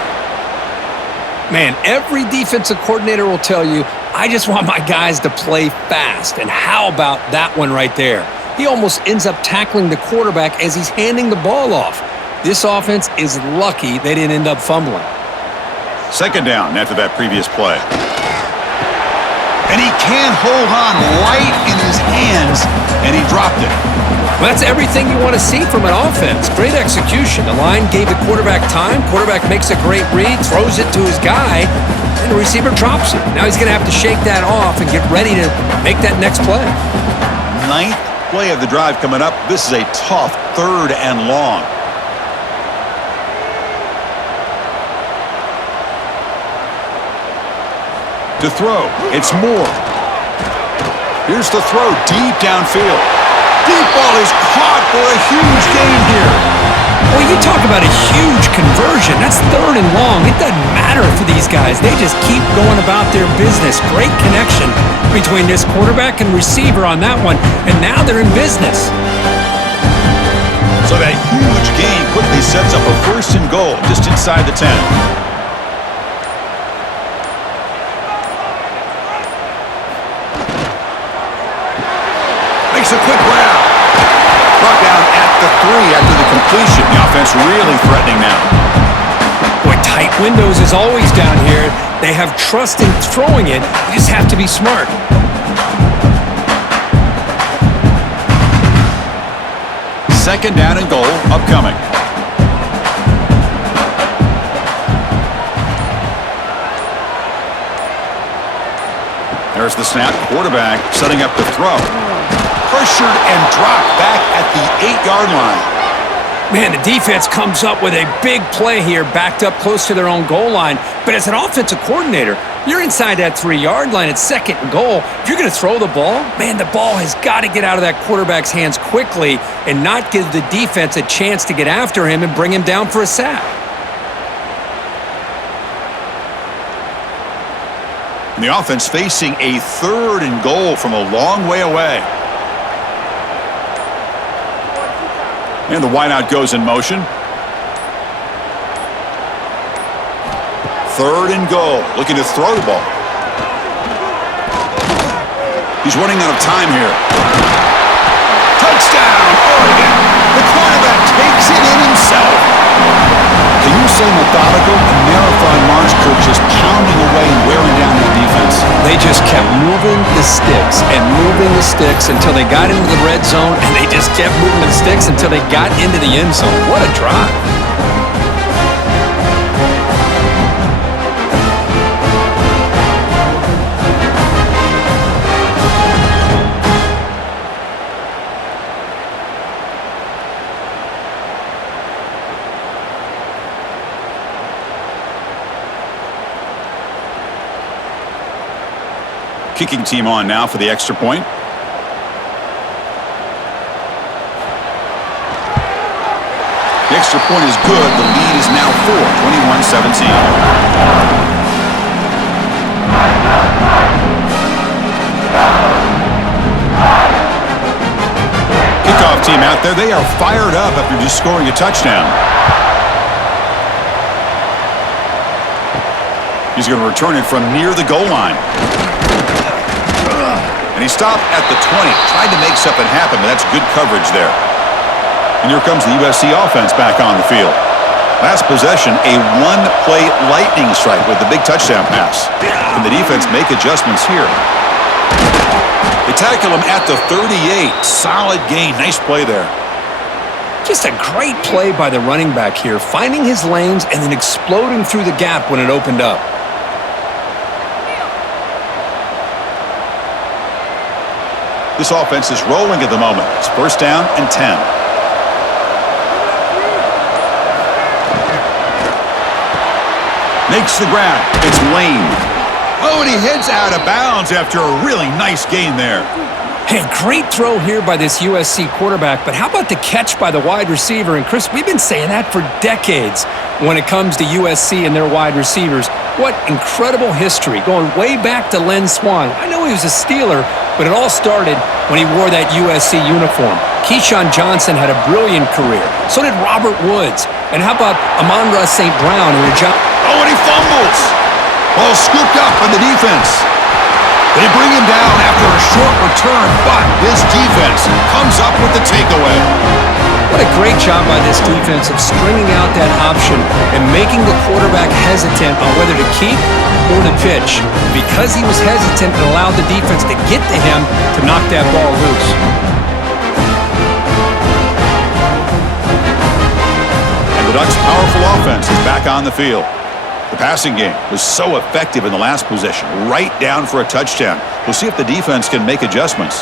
Man, every defensive coordinator will tell you, I just want my guys to play fast. And how about that one right there? He almost ends up tackling the quarterback as he's handing the ball off. This offense is lucky they didn't end up fumbling. 2nd down after that previous play. And he can't hold on right in his hands, and he dropped it. Well, that's everything you want to see from an offense. Great execution. The line gave the quarterback time. Quarterback makes a great read, throws it to his guy, and the receiver drops it. Now he's going to have to shake that off and get ready to make that next play. 9th play of the drive coming up. This is a tough 3rd and long. To throw, it's Moore. Here's the throw, deep downfield. Deep ball is caught for a huge gain here. Well, you talk about a huge conversion. That's 3rd and long. It doesn't matter for these guys. They just keep going about their business. Great connection between this quarterback and receiver on that one, and now they're in business. So that huge gain quickly sets up a 1st and goal just inside the 10. Makes a quick grab. Brought down at the 3 after the completion. The offense really threatening now. Boy, tight windows is always down here. They have trust in throwing it. You just have to be smart. Second down and goal upcoming. There's the snap. Quarterback setting up the throw. Pressured and dropped back at the 8-yard line. Man, the defense comes up with a big play here, backed up close to their own goal line. But as an offensive coordinator, you're inside that 3-yard line at 2nd and goal. If you're going to throw the ball, man, the ball has got to get out of that quarterback's hands quickly and not give the defense a chance to get after him and bring him down for a sack. And the offense facing a 3rd and goal from a long way away. And the wideout goes in motion. 3rd and goal. Looking to throw the ball. He's running out of time here. Touchdown, Oregon. The quarterback takes it in himself. Can you say methodical? A marathon march, Kirk, just pounding away and wearing down that defense. They just kept moving the sticks and moving the sticks until they got into the red zone, and they just kept moving the sticks until they got into the end zone. What a drive. Kicking team on now for the extra point. The extra point is good. The lead is now 4, 21-17. Kickoff team out there. They are fired up after just scoring a touchdown. He's going to return it from near the goal line. And he stopped at the 20. Tried to make something happen, but that's good coverage there. And here comes the USC offense back on the field. Last possession, a one-play lightning strike with the big touchdown pass. Can the defense make adjustments here? They tackle him at the 38. Solid gain. Nice play there. Just a great play by the running back here, finding his lanes and then exploding through the gap when it opened up. This offense is rolling at the moment. It's first down and 10. Makes the grab. It's Lane. Oh, and he heads out of bounds after a really nice gain there. Hey, great throw here by this USC quarterback, but how about the catch by the wide receiver? And Chris, we've been saying that for decades when it comes to USC and their wide receivers. What incredible history, going way back to Len Swan. I know he was a Steeler, but it all started when he wore that USC uniform. Keyshawn Johnson had a brilliant career. So did Robert Woods. And how about Amon-Ra St. Brown and Oh, and he fumbles. Ball scooped up on the defense. They bring him down after a short return, but this defense comes up with the takeaway. What a great job by this defense of stringing out that option and making the quarterback hesitant on whether to keep or to pitch. Because he was hesitant, it allowed the defense to get to him to knock that ball loose. And the Ducks' powerful offense is back on the field. The passing game was so effective in the last possession, right down for a touchdown. We'll see if the defense can make adjustments.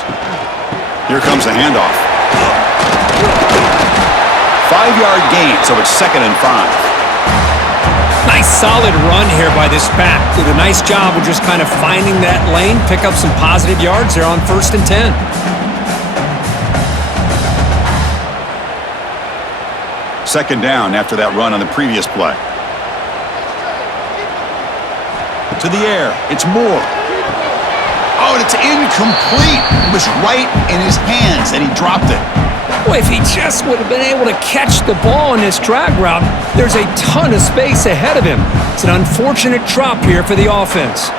Here comes the handoff. 5-yard gain, so it's 2nd and 5. Nice solid run here by this back. Did a nice job of just kind of finding that lane, pick up some positive yards there on 1st and 10. Second down after that run on the previous play. To the air. It's Moore. Oh, and it's incomplete. It was right in his hands, and he dropped it. Boy, if he just would have been able to catch the ball in this drag route, there's a ton of space ahead of him. It's an unfortunate drop here for the offense.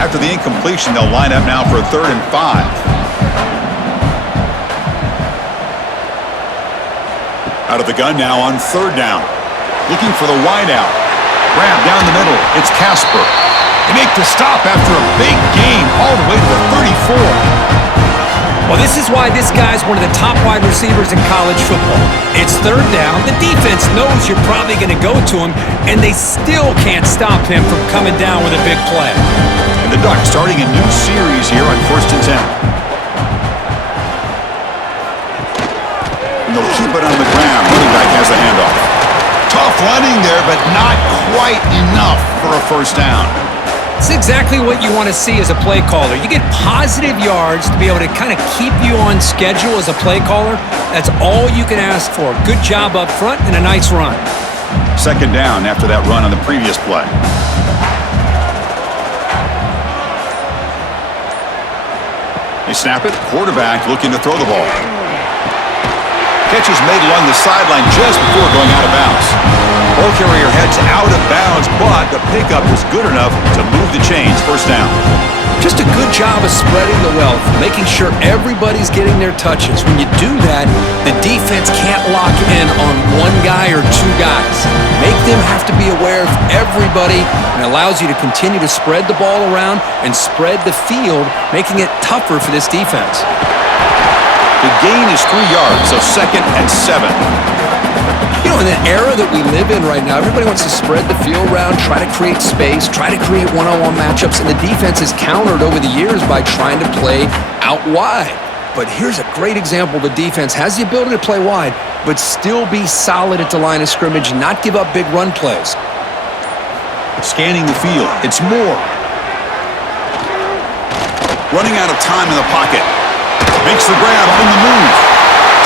After the incompletion, they'll line up now for a 3rd and 5. Out of the gun now on 3rd down. Looking for the wideout. Grab down the middle. It's Casper. They make the stop after a big gain all the way to the 34. Well, this is why this guy's one of the top wide receivers in college football. It's 3rd down. The defense knows you're probably going to go to him, and they still can't stop him from coming down with a big play. And the Ducks starting a new series here on 1st and 10. And they'll keep it on the ground. Running back has the handoff. Tough running there, but not quite enough for a 1st down. It's exactly what you want to see as a play caller. You get positive yards to be able to kind of keep you on schedule as a play caller. That's all you can ask for. Good job up front and a nice run. 2nd down after that run on the previous play. They snap it. Quarterback looking to throw the ball. Catch is made along the sideline just before going out of bounds. Ball carrier heads out of bounds, but the pickup was good enough to move the chains. 1st down. Just a good job of spreading the wealth, making sure everybody's getting their touches. When you do that, the defense can't lock in on one guy or two guys. Make them have to be aware of everybody, and allows you to continue to spread the ball around and spread the field, making it tougher for this defense. The gain is 3 yards, so 2nd and 7. You know, in the era that we live in right now, everybody wants to spread the field around, try to create space, try to create one-on-one matchups, and the defense has countered over the years by trying to play out wide. But here's a great example. The defense has the ability to play wide, but still be solid at the line of scrimmage and not give up big run plays. Scanning the field. It's Moore. Running out of time in the pocket. Makes the grab on the move.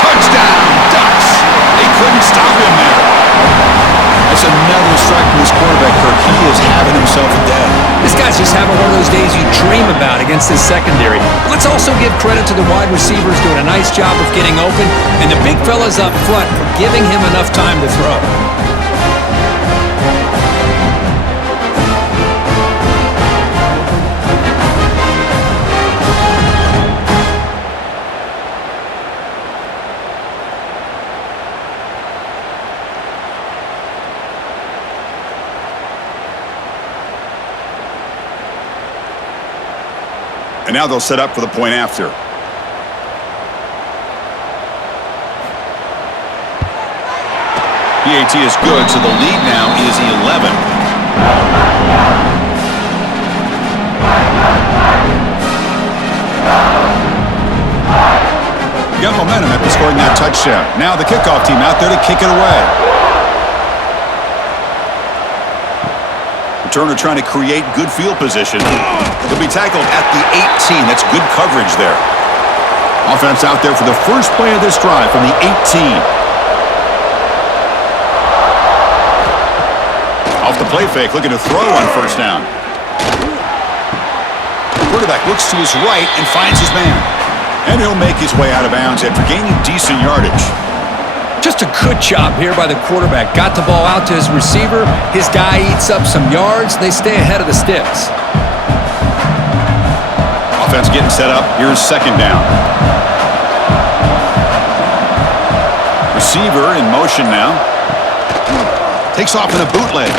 Touchdown, Ducks. They couldn't stop him there. That's another strike from this quarterback, Kirk. He is having himself a day. This guy's just having one of those days you dream about against this secondary. Let's also give credit to the wide receivers doing a nice job of getting open, and the big fellas up front for giving him enough time to throw. And now they'll set up for the point after. PAT is good, so the lead now is 11. Got momentum after scoring that touchdown. Now the kickoff team out there to kick it away. Returner trying to create good field position. He'll be tackled at the 18. That's good coverage there. Offense out there for the first play of this drive from the 18. Off the play fake, looking to throw on first down. Quarterback looks to his right and finds his man. And he'll make his way out of bounds after gaining decent yardage. Just a good job here by the quarterback. Got the ball out to his receiver. His guy eats up some yards. They stay ahead of the sticks. Offense getting set up. Here's second down. Receiver in motion now. Takes off in a bootleg.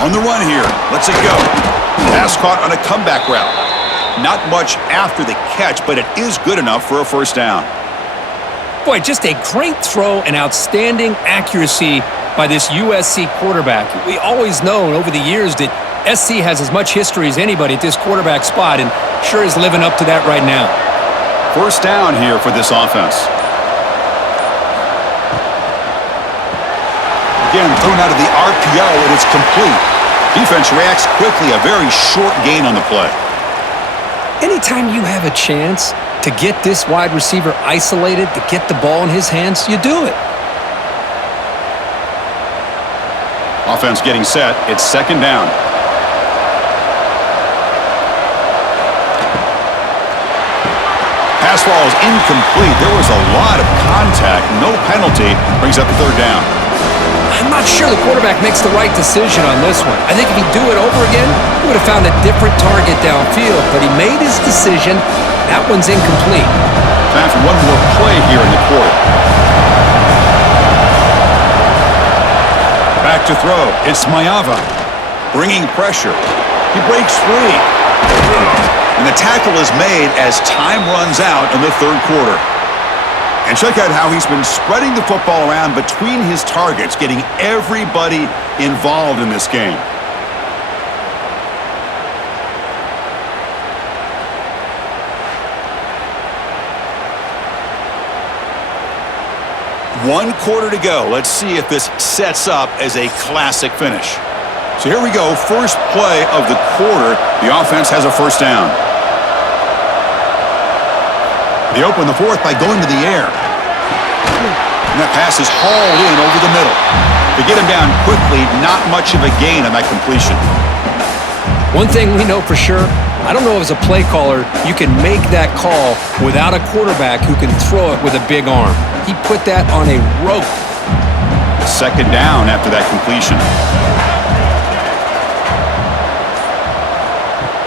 On the run here. Lets it go. Pass caught on a comeback route. Not much after the catch, but it is good enough for a first down. Boy, just a great throw and outstanding accuracy by this USC quarterback. We always known over the years that SC has as much history as anybody at this quarterback spot, and sure is living up to that right now. First down here for this offense. Again, thrown out of the RPO, and it's complete. Defense reacts quickly, a very short gain on the play. Anytime you have a chance to get this wide receiver isolated, to get the ball in his hands, you do it. Offense getting set. It's second down. Pass ball is incomplete. There was a lot of contact. No penalty. Brings up the third down. I'm not sure the quarterback makes the right decision on this one. I think if he'd do it over again, he would have found a different target downfield. But he made his decision. That one's incomplete. Time for one more play here in the quarter. Back to throw. It's Mayava. Bringing pressure. He breaks free. And the tackle is made as time runs out in the third quarter. And check out how he's been spreading the football around between his targets, getting everybody involved in this game. One quarter to go. Let's see if this sets up as a classic finish. So here we go. First play of the quarter. The offense has a first down. They open the fourth by going to the air. And that pass is hauled in over the middle. To get him down quickly, not much of a gain on that completion. One thing we know for sure, I don't know as a play caller, you can make that call without a quarterback who can throw it with a big arm. He put that on a rope. Second down after that completion.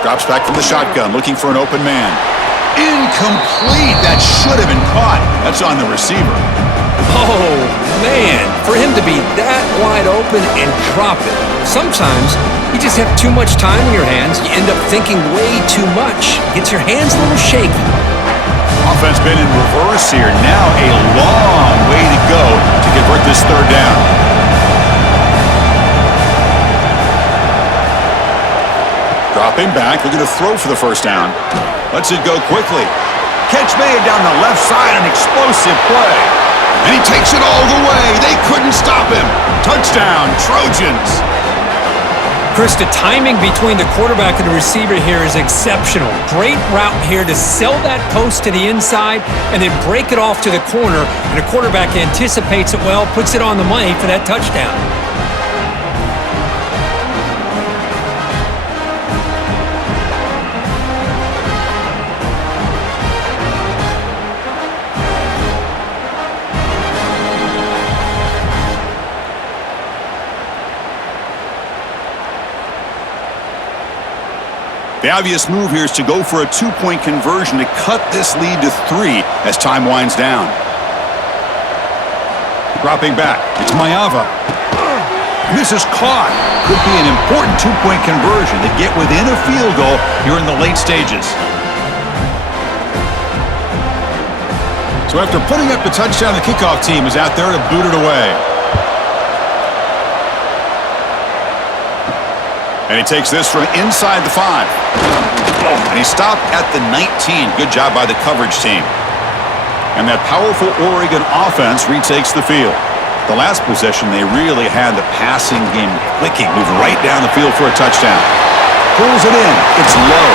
Drops back from the shotgun, looking for an open man. Incomplete. That should have been caught. That's on the receiver. Oh, man. For him to be that wide open and drop it. Sometimes you just have too much time in your hands. You end up thinking way too much. Gets your hands a little shaky. Offense been in reverse here. Now a long way to go to convert this third down. Dropping back, looking to throw for the first down. Lets it go quickly. Catch made down the left side, an explosive play. And he takes it all the way. They couldn't stop him. Touchdown, Trojans. Chris, the timing between the quarterback and the receiver here is exceptional. Great route here to sell that post to the inside and then break it off to the corner. And the quarterback anticipates it well, puts it on the money for that touchdown. The obvious move here is to go for a two-point conversion to cut this lead to 3 as time winds down. Dropping back, it's Mayava. This is caught. Could be an important two-point conversion to get within a field goal here in the late stages. So after putting up the touchdown, the kickoff team is out there to boot it away. And he takes this from inside the 5. And he stopped at the 19. Good job by the coverage team. And that powerful Oregon offense retakes the field. The last possession, they really had the passing game clicking. Moved right down the field for a touchdown. Pulls it in. It's low.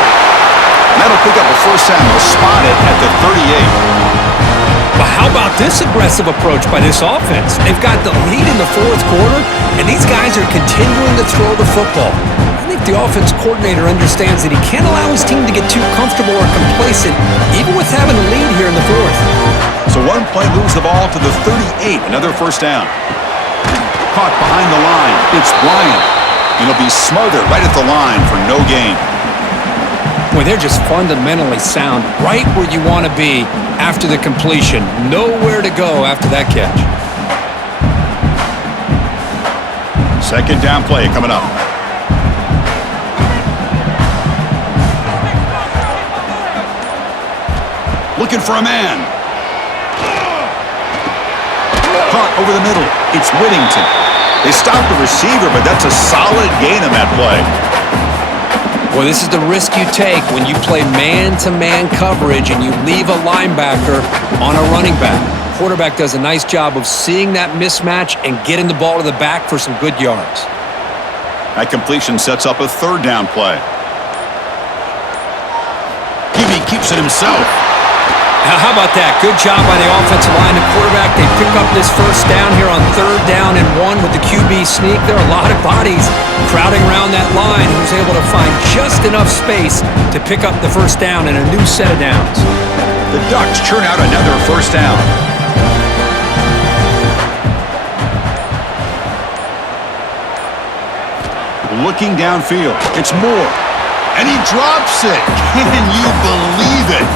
And that'll pick up a first down. They'll spot it at the 38. But how about this aggressive approach by this offense? They've got the lead in the fourth quarter, and these guys are continuing to throw the football. I think the offense coordinator understands that he can't allow his team to get too comfortable or complacent, even with having a lead here in the fourth. So one play moves the ball to the 38, another first down. Caught behind the line, it's Bryant. And he'll be smothered right at the line for no gain. Boy, they're just fundamentally sound, right where you want to be after the completion. Nowhere to go after that catch. Second down play coming up. Looking for a man. Caught over the middle. It's Whittington. They stopped the receiver, but that's a solid gain on that play. Well, this is the risk you take when you play man-to-man coverage and you leave a linebacker on a running back. Quarterback does a nice job of seeing that mismatch and getting the ball to the back for some good yards. That completion sets up a third down play. Gibby keeps it himself. Now, how about that? Good job by the offensive line and quarterback. They pick up this first down here on 3rd down and 1 with the QB sneak. There are a lot of bodies crowding around that line. He was able to find just enough space to pick up the first down and a new set of downs. The Ducks churn out another first down. Looking downfield, it's Moore. And he drops it. Can you believe it?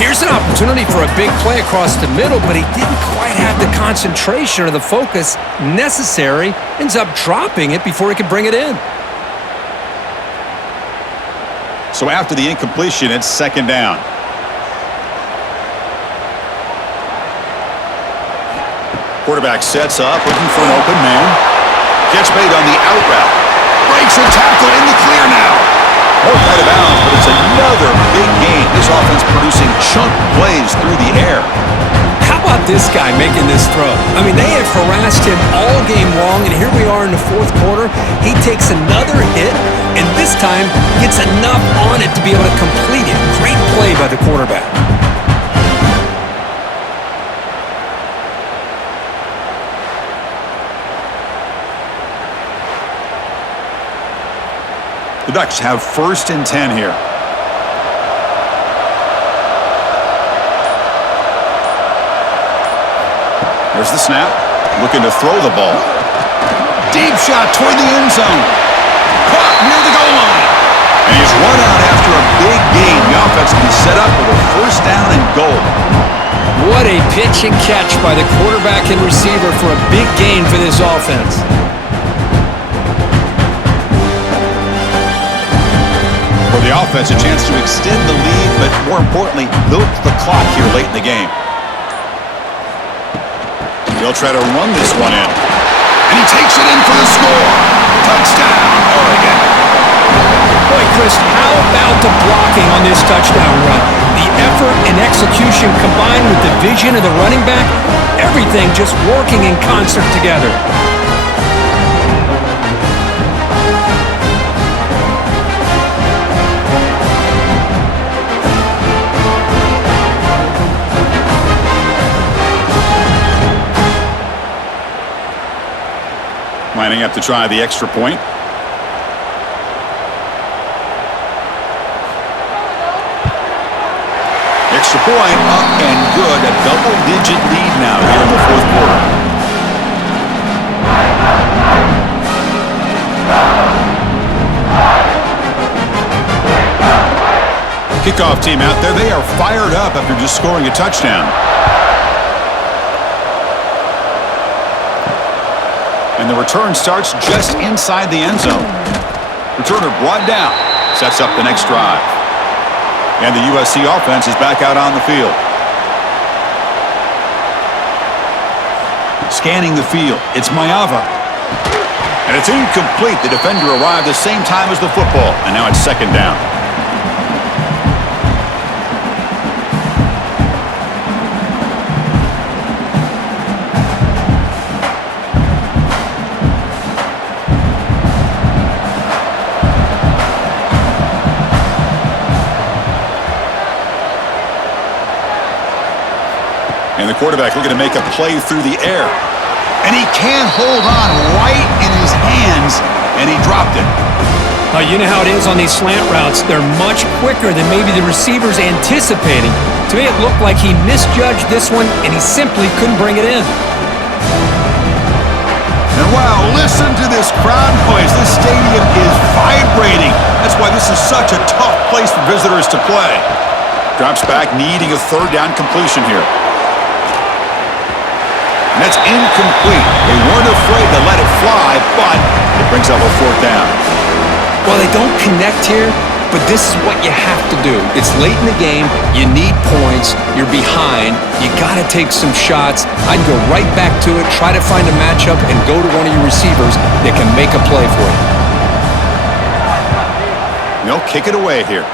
Here's an opportunity for a big play across the middle, but he didn't quite have the concentration or the focus necessary. Ends up dropping it before he could bring it in. So after the incompletion, it's second down. Quarterback sets up, looking for an open man. Gets made on the out route. Breaks a tackle in the clear now. Won't out of bounds, but it's another big game. This offense producing chunk plays through the air. How about this guy making this throw? I mean, they have harassed him all game long, and here we are in the fourth quarter. He takes another hit, and this time gets enough on it to be able to complete it. Great play by the quarterback. The Ducks have 1st and 10 here. There's the snap. Looking to throw the ball. Deep shot toward the end zone. Caught near the goal line. And he's run out after a big gain. The offense will be set up with a first down and goal. What a pitch and catch by the quarterback and receiver for a big gain for this offense. For the offense, a chance to extend the lead, but more importantly, milk the clock here late in the game. They'll try to run this one in. And he takes it in for the score. Touchdown, Oregon. Boy, Chris, how about the blocking on this touchdown run? The effort and execution combined with the vision of the running back, everything just working in concert together. Lining up to try the extra point. Extra point up and good. A double-digit lead now here in the fourth quarter. Kickoff team out there, they are fired up after just scoring a touchdown. And the return starts just inside the end zone. Returner brought down, sets up the next drive. And the USC offense is back out on the field. Scanning the field, it's Mayava. And it's incomplete. The defender arrived the same time as the football, and now it's second down. And the quarterback looking to make a play through the air. And he can't hold on right in his hands, and he dropped it. You know how it is on these slant routes. They're much quicker than maybe the receiver's anticipating. To me, it looked like he misjudged this one, and he simply couldn't bring it in. And wow, listen to this crowd noise. This stadium is vibrating. That's why this is such a tough place for visitors to play. Drops back, needing a third down completion here. And that's incomplete. They weren't afraid to let it fly, but it brings up a fourth down. Well, they don't connect here, but this is what you have to do. It's late in the game. You need points. You're behind. You got to take some shots. I'd go right back to it, try to find a matchup, and go to one of your receivers that can make a play for you. They'll kick it away here.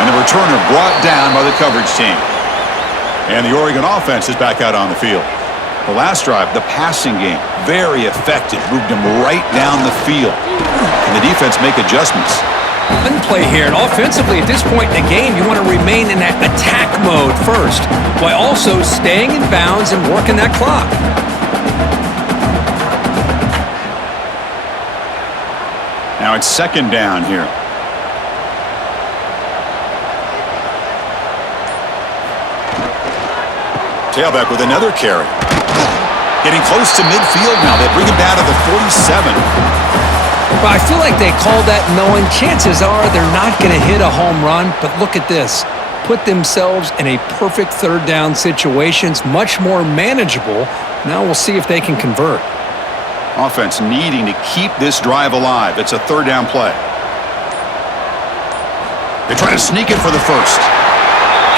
And the returner brought down by the coverage team. And the Oregon offense is back out on the field. The last drive, the passing game, very effective. Moved them right down the field. And the defense make adjustments. One play here, and offensively at this point in the game, you want to remain in that attack mode first, while also staying in bounds and working that clock. Now it's second down here. Tailback with another carry. Getting close to midfield now. They bring him down to the 47. Well, I feel like they called that knowing chances are they're not going to hit a home run, but look at this. Put themselves in a perfect third down situation. It's much more manageable. Now we'll see if they can convert. Offense needing to keep this drive alive. It's a third down play. They try to sneak it for the first.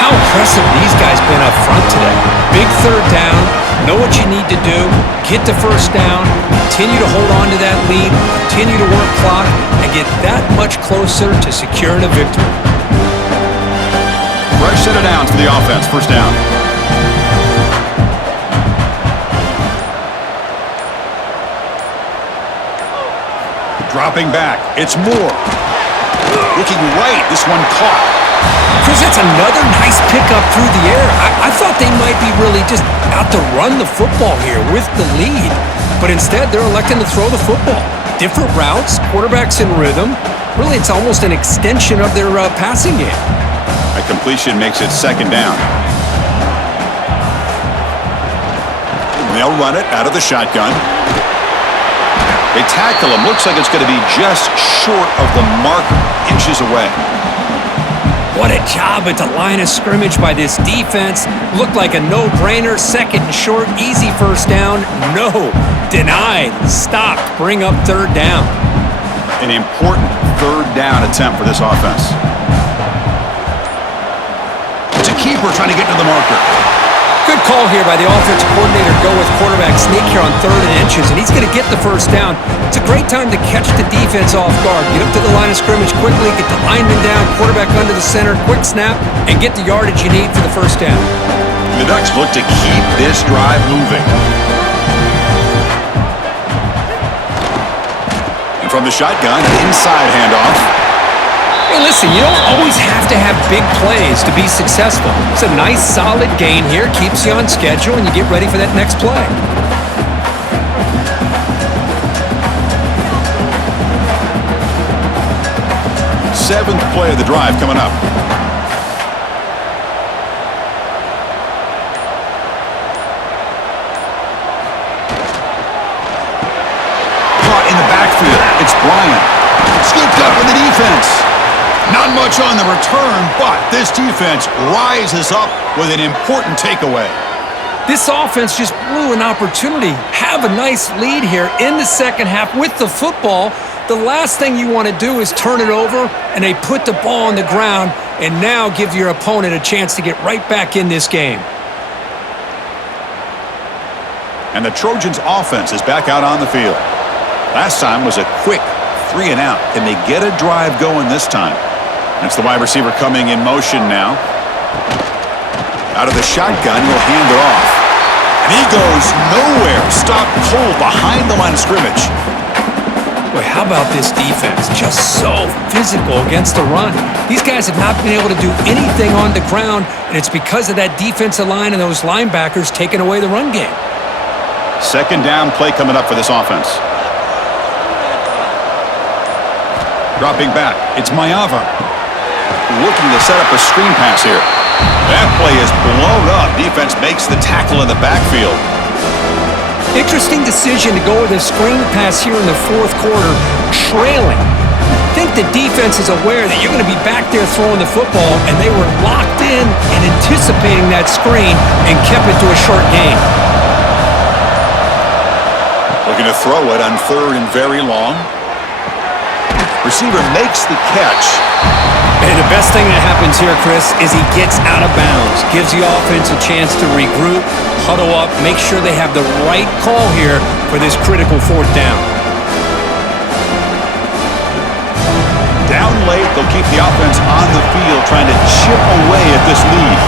How impressive these guys been up front today. Big third down, know what you need to do, get the first down, continue to hold on to that lead, continue to work clock, and get that much closer to securing a victory. Fresh set of downs for the offense, first down. Dropping back, it's Moore. Looking right, this one caught. Chris, that's another nice pickup through the air. I thought they might be really just out to run the football here with the lead. But instead, they're electing to throw the football. Different routes, quarterbacks in rhythm. Really, it's almost an extension of their passing game. A completion makes it second down. And they'll run it out of the shotgun. They tackle him. Looks like it's going to be just short of the marker, inches away. What a job at the line of scrimmage by this defense. Looked like a no-brainer. Second and short, easy first down. No, denied, stopped, bring up third down. An important third down attempt for this offense. It's a keeper trying to get to the marker. Good call here by the offensive coordinator. Go with quarterback sneak here on third and inches, and he's going to get the first down. It's a great time to catch the defense off guard. Get up to the line of scrimmage quickly, get the lineman down, quarterback under the center, quick snap, and get the yardage you need for the first down. The Ducks look to keep this drive moving. And from the shotgun, inside handoff. Hey, listen, you don't always have to have big plays to be successful. It's a nice, solid gain here, keeps you on schedule, and you get ready for that next play. Seventh play of the drive coming up. Caught in the backfield. backfield. It's Bryant. Scooped up in the defense. Not much on the return, but this defense rises up with an important takeaway. This offense just blew an opportunity. Have a nice lead here in the second half with the football. The last thing you want to do is turn it over, and they put the ball on the ground and now give your opponent a chance to get right back in this game. And the Trojans offense is back out on the field. Last time was a quick 3 and out. Can they get a drive going this time? It's the wide receiver coming in motion now. Out of the shotgun, he'll hand it off. And he goes nowhere. Stop cold behind the line of scrimmage. Boy, how about this defense? Just so physical against the run. These guys have not been able to do anything on the ground, and it's because of that defensive line and those linebackers taking away the run game. Second down play coming up for this offense. Dropping back, it's Mayava. Looking to set up a screen pass here. That play is blown up. Defense makes the tackle in the backfield. Interesting decision to go with a screen pass here in the fourth quarter, trailing. I think the defense is aware that you're going to be back there throwing the football, and they were locked in and anticipating that screen and kept it to a short gain. Looking to throw it on third and very long. Receiver makes the catch. And the best thing that happens here, Chris, is he gets out of bounds, gives the offense a chance to regroup, huddle up, make sure they have the right call here for this critical fourth down. Down late, they'll keep the offense on the field, trying to chip away at this lead.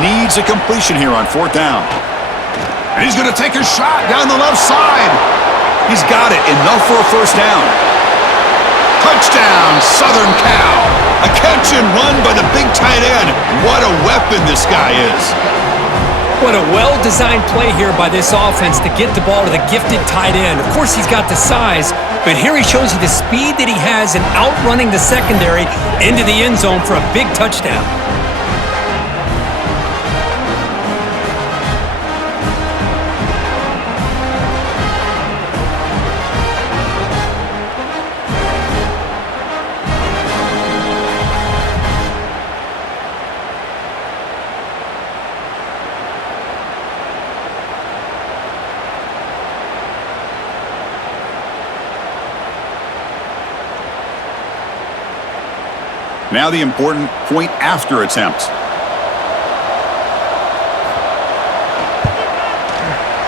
Needs a completion here on fourth down. And he's going to take a shot down the left side. He's got it. Enough for a first down. Touchdown, Southern Cal. A catch and run by the big tight end. What a weapon this guy is. What a well-designed play here by this offense to get the ball to the gifted tight end. Of course, he's got the size, but here he shows you the speed that he has in outrunning the secondary into the end zone for a big touchdown. Now the important point after attempt.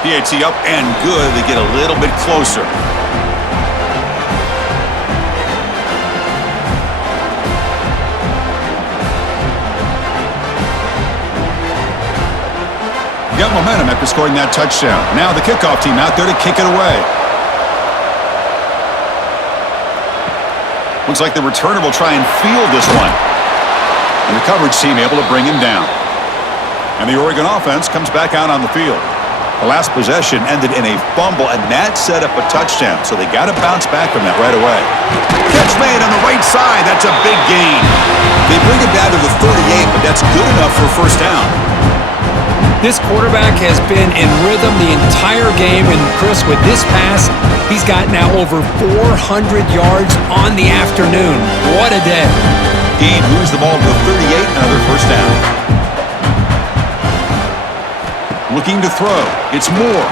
PAT up and good. They get a little bit closer. Got momentum after scoring that touchdown. Now the kickoff team out there to kick it away. Looks like the returner will try and field this one. And the coverage team able to bring him down. And the Oregon offense comes back out on the field. The last possession ended in a fumble, and that set up a touchdown. So they got to bounce back from that right away. Catch made on the right side. That's a big gain. They bring it down to the 38, but that's good enough for a first down. This quarterback has been in rhythm the entire game, and Chris, with this pass, he's got now over 400 yards on the afternoon. What a day. Gain moves the ball to the 38, another first down. Looking to throw. It's Moore.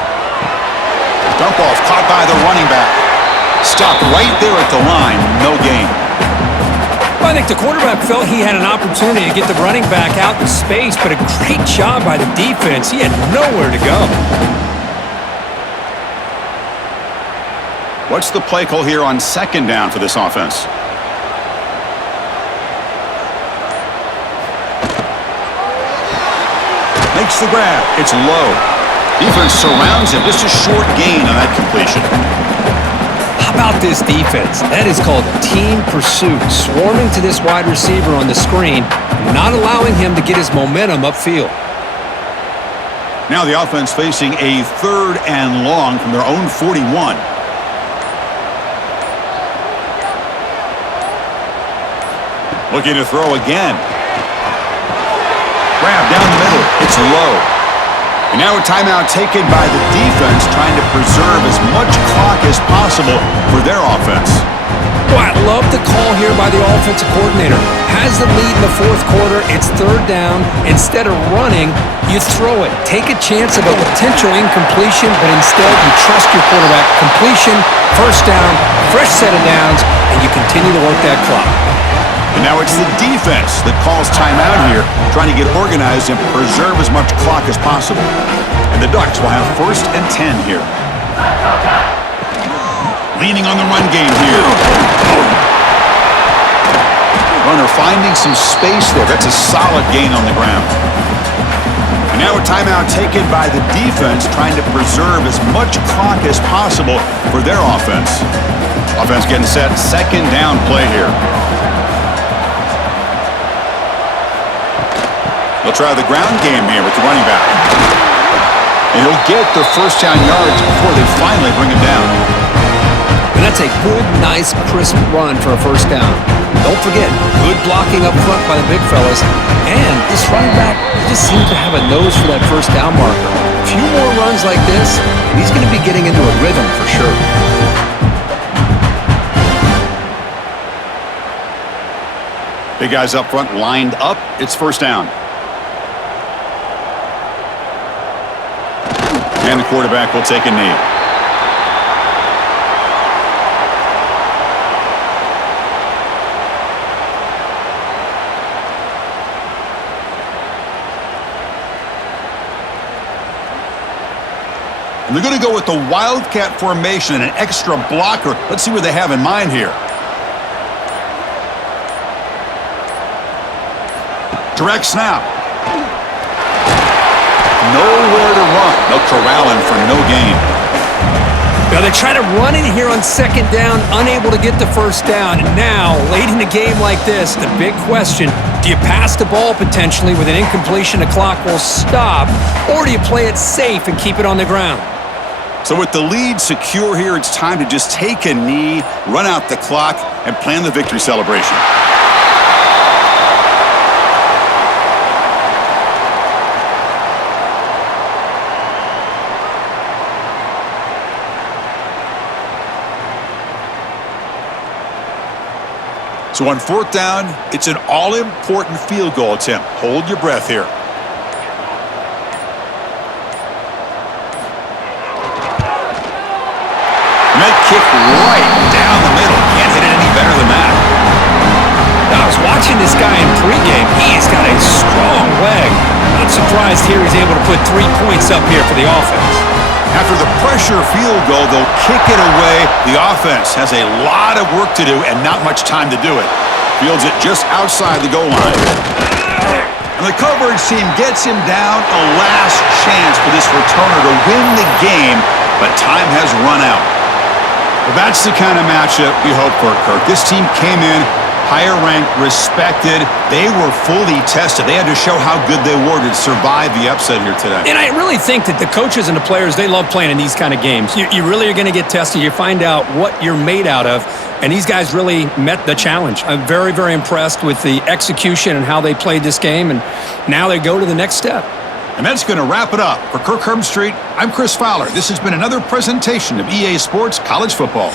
Dump off caught by the running back. Stopped right there at the line. No gain. Well, I think the quarterback felt he had an opportunity to get the running back out in space, but a great job by the defense. He had nowhere to go. What's the play call here on second down for this offense? Makes the grab. It's low. Defense surrounds him. Just a short gain on that completion. How about this defense? That is called team pursuit. Swarming to this wide receiver on the screen, not allowing him to get his momentum upfield. Now the offense facing a third and long from their own 41. Looking to throw again. Grab down the middle. It's low. And now a timeout taken by the defense, trying to preserve as much clock as possible for their offense. Well, I love the call here by the offensive coordinator. Has the lead in the fourth quarter. It's third down. Instead of running, you throw it. Take a chance of a potential incompletion, but instead you trust your quarterback. Completion, first down, fresh set of downs, and you continue to work that clock. And now it's the defense that calls timeout here, trying to get organized and preserve as much clock as possible. And the Ducks will have 1st and 10 here. Leaning on the run game here. Runner finding some space there. That's a solid gain on the ground. And now a timeout taken by the defense, trying to preserve as much clock as possible for their offense. Offense getting set, 2nd down play here. They'll try the ground game here with the running back. And he'll get the first down yards before they finally bring him down. And that's a good, nice, crisp run for a first down. Don't forget, good blocking up front by the big fellas. And this running back just seems to have a nose for that first down marker. A few more runs like this, and he's going to be getting into a rhythm for sure. Big guys up front lined up. It's first down. And the quarterback will take a knee. And they're going to go with the Wildcat formation and an extra blocker. Let's see what they have in mind here. Direct snap. Nowhere to run. They'll corral him for no gain. Now they try to run in here on 2nd down, unable to get the first down. And now, late in a game like this, the big question, do you pass the ball potentially with an incompletion, the clock will stop, or do you play it safe and keep it on the ground? So with the lead secure here, it's time to just take a knee, run out the clock, and plan the victory celebration. So on 4th down, it's an all-important field goal attempt. Hold your breath here. And that kick right down the middle. Can't hit it any better than that. Now, I was watching this guy in pregame. He's got a strong leg. Not surprised here he's able to put 3 points up here for the offense. After the pressure field goal, they'll kick it away. The offense has a lot of work to do and not much time to do it. Fields it just outside the goal line. And the coverage team gets him down. A last chance for this returner to win the game, but time has run out. Well, that's the kind of matchup we hope for, Kirk. This team came in higher ranked, respected. They were fully tested. They had to show how good they were to survive the upset here today. And I really think that the coaches and the players, they love playing in these kind of games. You really are going to get tested. You find out what you're made out of. And these guys really met the challenge. I'm very, very impressed with the execution and how they played this game. And now they go to the next step. And that's going to wrap it up. For Kirk Herbstreit, I'm Chris Fowler. This has been another presentation of EA Sports College Football.